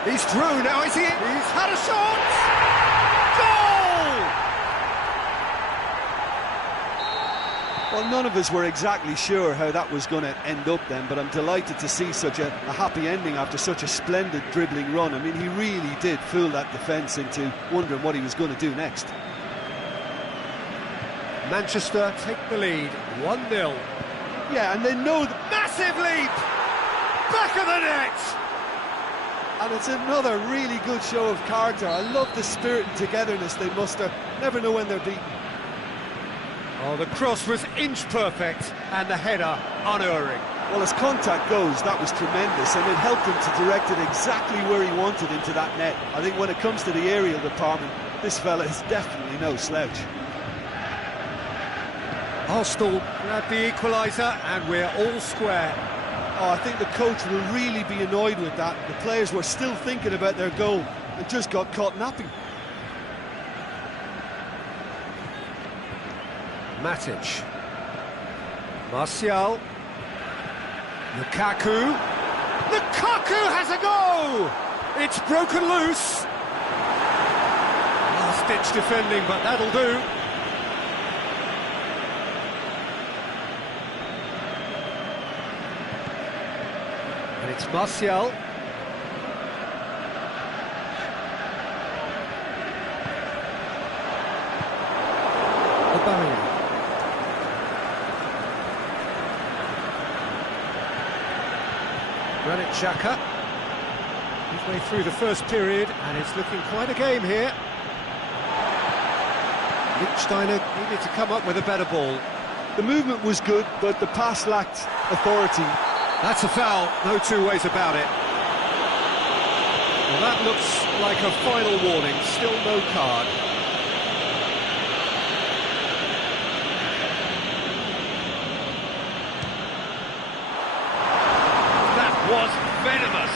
He's through now, is he? He's had a shot! Goal! Well, none of us were exactly sure how that was going to end up then, but I'm delighted to see such a happy ending after such a splendid dribbling run. I mean, he really did fool that defence into wondering what he was going to do next. Manchester take the lead, 1-0. Yeah, and they know Massive leap! Back of the net! And it's another really good show of character. I love the spirit and togetherness they muster. Never know when they're beaten. Oh, the cross was inch perfect, and the header unerring. Well, as contact goes, that was tremendous, and it helped him to direct it exactly where he wanted into that net. I think when it comes to the aerial department, this fella is definitely no slouch. Arsenal grab the equaliser, and we're all square. Oh, I think the coach will really be annoyed with that. The players were still thinking about their goal. and just got caught napping. Matic. Martial. Lukaku. Lukaku has a go! It's broken loose. Last-ditch defending, but that'll do. And it's Martial. Aubameyang. Granit Xhaka. Midway through the first period, and it's looking quite a game here. Lichtsteiner needed to come up with a better ball. The movement was good, but the pass lacked authority. That's a foul, no two ways about it. Well, that looks like a final warning, still no card. That was venomous.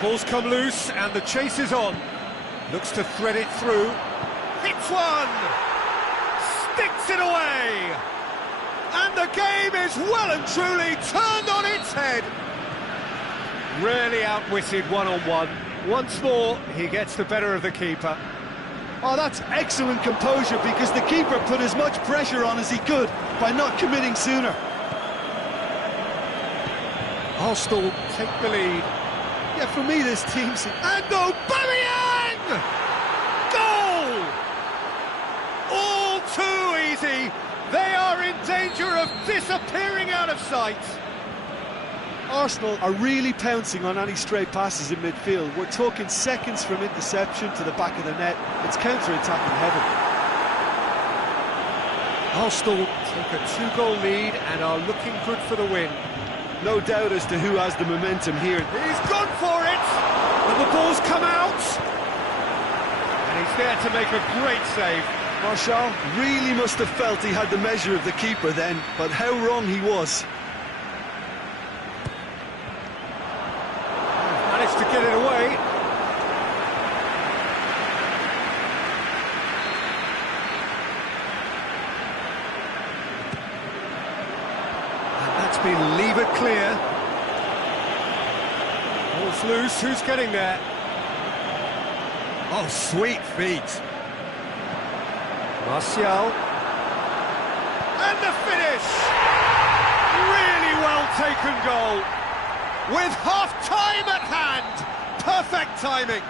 Ball's come loose and the chase is on. Looks to thread it through. Hits one! Sticks it away! And the game is well and truly turned on its head. Rarely outwitted one-on-one. Once more, he gets the better of the keeper. Oh, that's excellent composure, because the keeper put as much pressure on as he could by not committing sooner. Arsenal take the lead. Yeah, for me, this team's... And Aubameyang! Goal! All too easy. They are in danger of disappearing out of sight. Arsenal are really pouncing on any stray passes in midfield. We're talking seconds from interception to the back of the net. It's counter-attacking heaven. Arsenal take a two-goal lead and are looking good for the win. No doubt as to who has the momentum here. He's gone for it! And the ball's come out! And he's there to make a great save. Martial really must have felt he had the measure of the keeper then, but how wrong he was. Managed to get it away. Been levered clear. Ball's loose, who's getting there? Oh, sweet feet. Martial. And the finish! Really well taken goal. With half-time at hand. Perfect timing.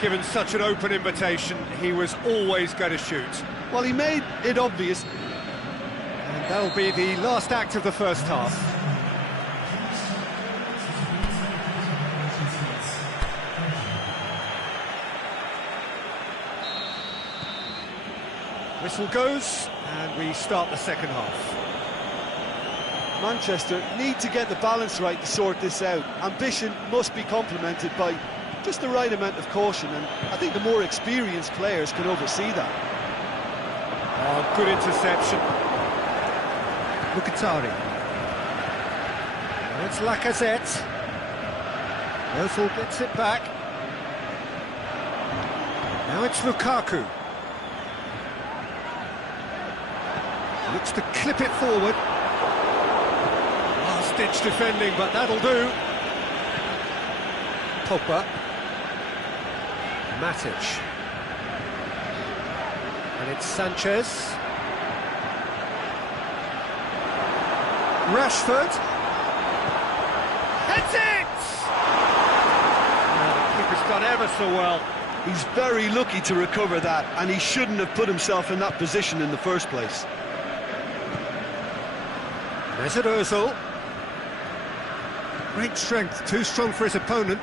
Given such an open invitation, he was always going to shoot. Well, he made it obvious. That'll be the last act of the first half. Whistle goes, and we start the second half. Manchester need to get the balance right to sort this out. Ambition must be complemented by just the right amount of caution, and I think the more experienced players can oversee that. Oh, good interception. Mkhitaryan. Now it's Lacazette. Ozil gets it back. Now it's Lukaku. Looks to clip it forward. Last-ditch defending, but that'll do. Pogba. Matic. And it's Sanchez. Rashford. Heads it! The keeper's done ever so well. He's very lucky to recover that, and he shouldn't have put himself in that position in the first place. Mesut Ozil. Great strength, too strong for his opponent.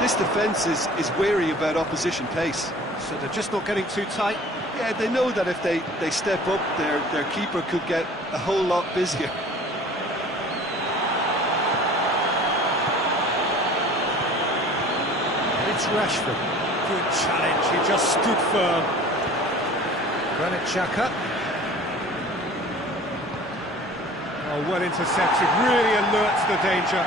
This defence is wary about opposition pace. So they're just not getting too tight. Yeah, they know that if they step up, their keeper could get a whole lot busier. It's Rashford. Good challenge, he just stood firm. Granit Xhaka. Oh, well intercepted, really alert to the danger.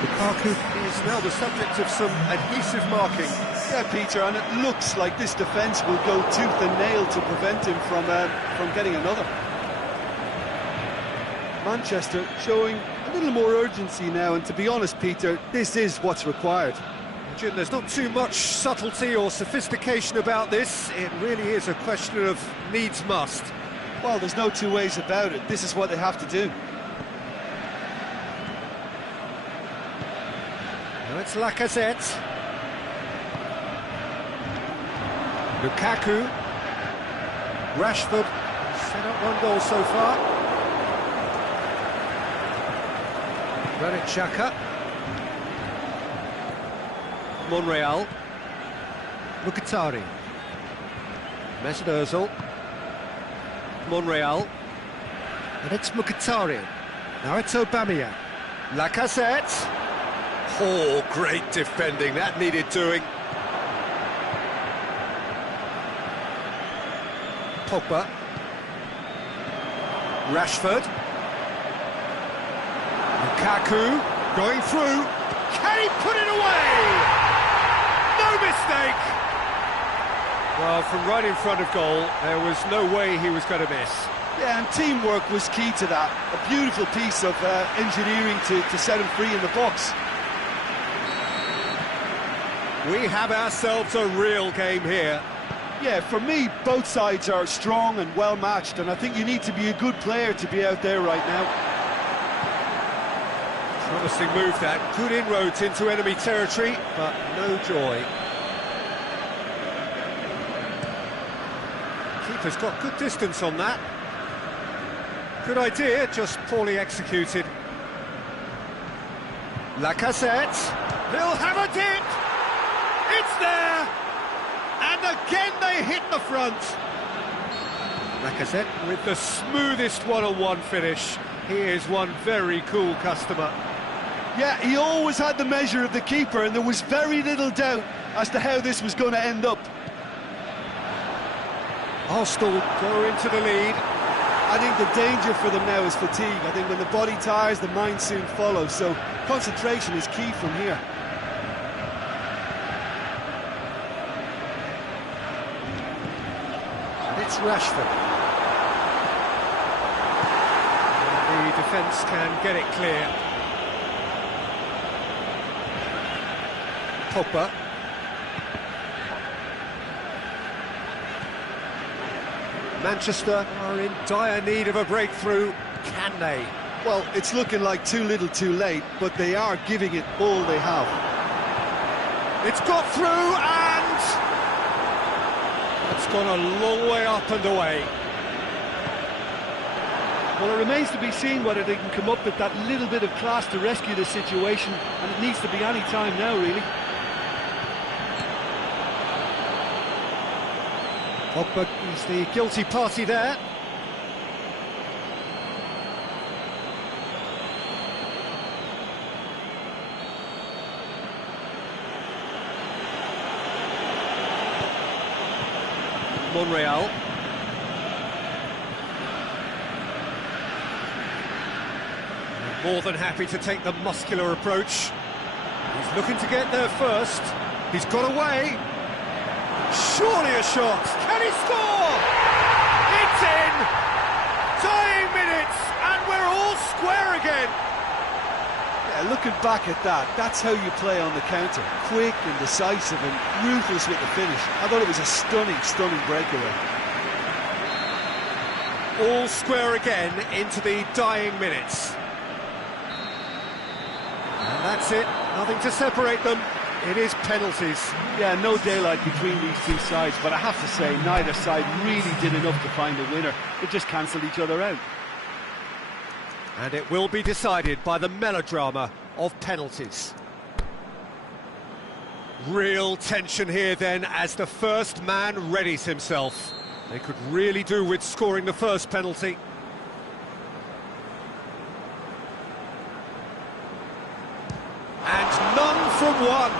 Lukaku is now the subject of some adhesive marking. Yeah, Peter, and it looks like this defence will go tooth and nail to prevent him from getting another. Manchester showing a little more urgency now, and to be honest, Peter, this is what's required. Jim, there's not too much subtlety or sophistication about this. It really is a question of needs must. Well, there's no two ways about it. This is what they have to do. Now it's Lacazette. Lukaku. Rashford. Set up one goal so far. Granit Xhaka. Monreal. Mkhitaryan. Mesut Ozil. Monreal. And it's Mkhitaryan. Now it's Aubameyang. Lacazette. Oh, great defending. That needed doing. Pogba. Rashford. Lukaku. Going through. Can he put it away? No mistake! Well, from right in front of goal, there was no way he was going to miss. Yeah, and teamwork was key to that. A beautiful piece of engineering to set him free in the box. We have ourselves a real game here. Yeah, for me, both sides are strong and well-matched, and I think you need to be a good player to be out there right now. Promising move that, good inroads into enemy territory, but no joy. Keeper's got good distance on that. Good idea, just poorly executed. Lacazette, he'll have a dip! It's there! And again they hit the front. Lacazette with the smoothest one-on-one finish. He is one very cool customer. Yeah, he always had the measure of the keeper, and there was very little doubt as to how this was going to end up. Arsenal go into the lead. I think the danger for them now is fatigue. I think when the body tires, the mind soon follows, so concentration is key from here. And it's Rashford. And the defence can get it clear. Pogba. Manchester are in dire need of a breakthrough. Can they? Well, it's looking like too little too late, but they are giving it all they have. It's got through, and it's gone a long way up and away. Well, it remains to be seen whether they can come up with that little bit of class to rescue the situation, and it needs to be any time now, really. Pogba is the guilty party there. Monreal. More than happy to take the muscular approach. He's looking to get there first. He's got away. Surely a shot. Can he score? It's in! Dying minutes, and we're all square again. Yeah, looking back at that, that's how you play on the counter. Quick and decisive and ruthless with the finish. I thought it was a stunning, stunning breakaway. All square again into the dying minutes. And that's it. Nothing to separate them. It is penalties. Yeah, no daylight between these two sides, but I have to say, neither side really did enough to find a winner. It just cancelled each other out. And it will be decided by the melodrama of penalties. Real tension here then as the first man readies himself. They could really do with scoring the first penalty. And none from one.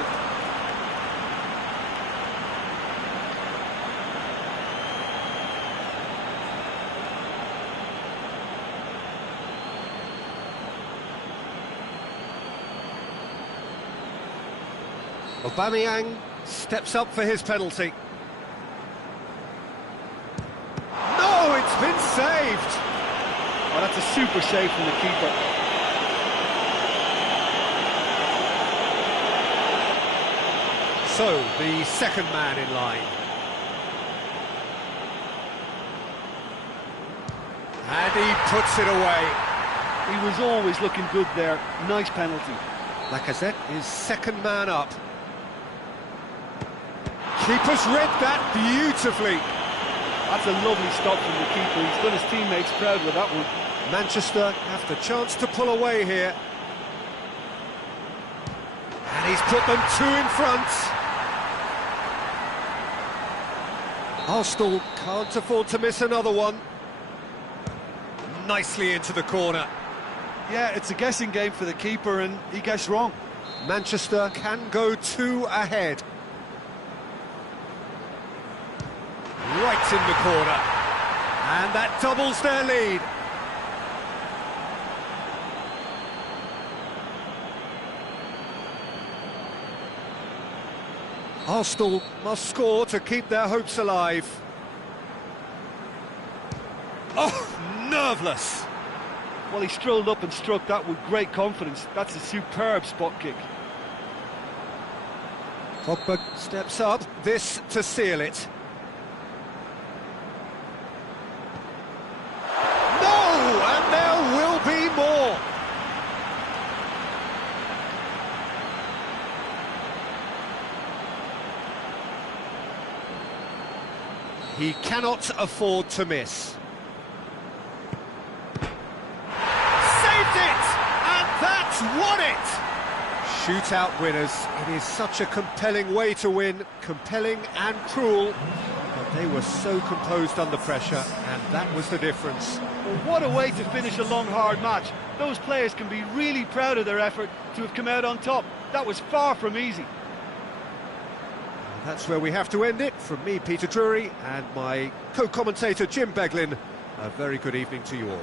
Aubameyang steps up for his penalty. No, it's been saved! Oh, that's a super save from the keeper. So, the second man in line. And he puts it away. He was always looking good there. Nice penalty. Lacazette is second man up. Keeper's read that beautifully. That's a lovely stop from the keeper. He's done his teammates proud with that one. Manchester have the chance to pull away here. And he's put them two in front. Arsenal can't afford to miss another one. Nicely into the corner. Yeah, it's a guessing game for the keeper and he guessed wrong. Manchester can go two ahead. Right in the corner. And that doubles their lead. Arsenal must score to keep their hopes alive. Oh, nerveless. Well, he strolled up and struck that with great confidence. That's a superb spot kick. Pogba steps up, this to seal it. No, and there will be more. He cannot afford to miss. Saved it! And that's won it! Shootout winners. It is such a compelling way to win. Compelling and cruel. But they were so composed under pressure, and that was the difference. Well, what a way to finish a long, hard match. Those players can be really proud of their effort to have come out on top. That was far from easy. That's where we have to end it. From me, Peter Drury, and my co-commentator, Jim Beglin, a very good evening to you all.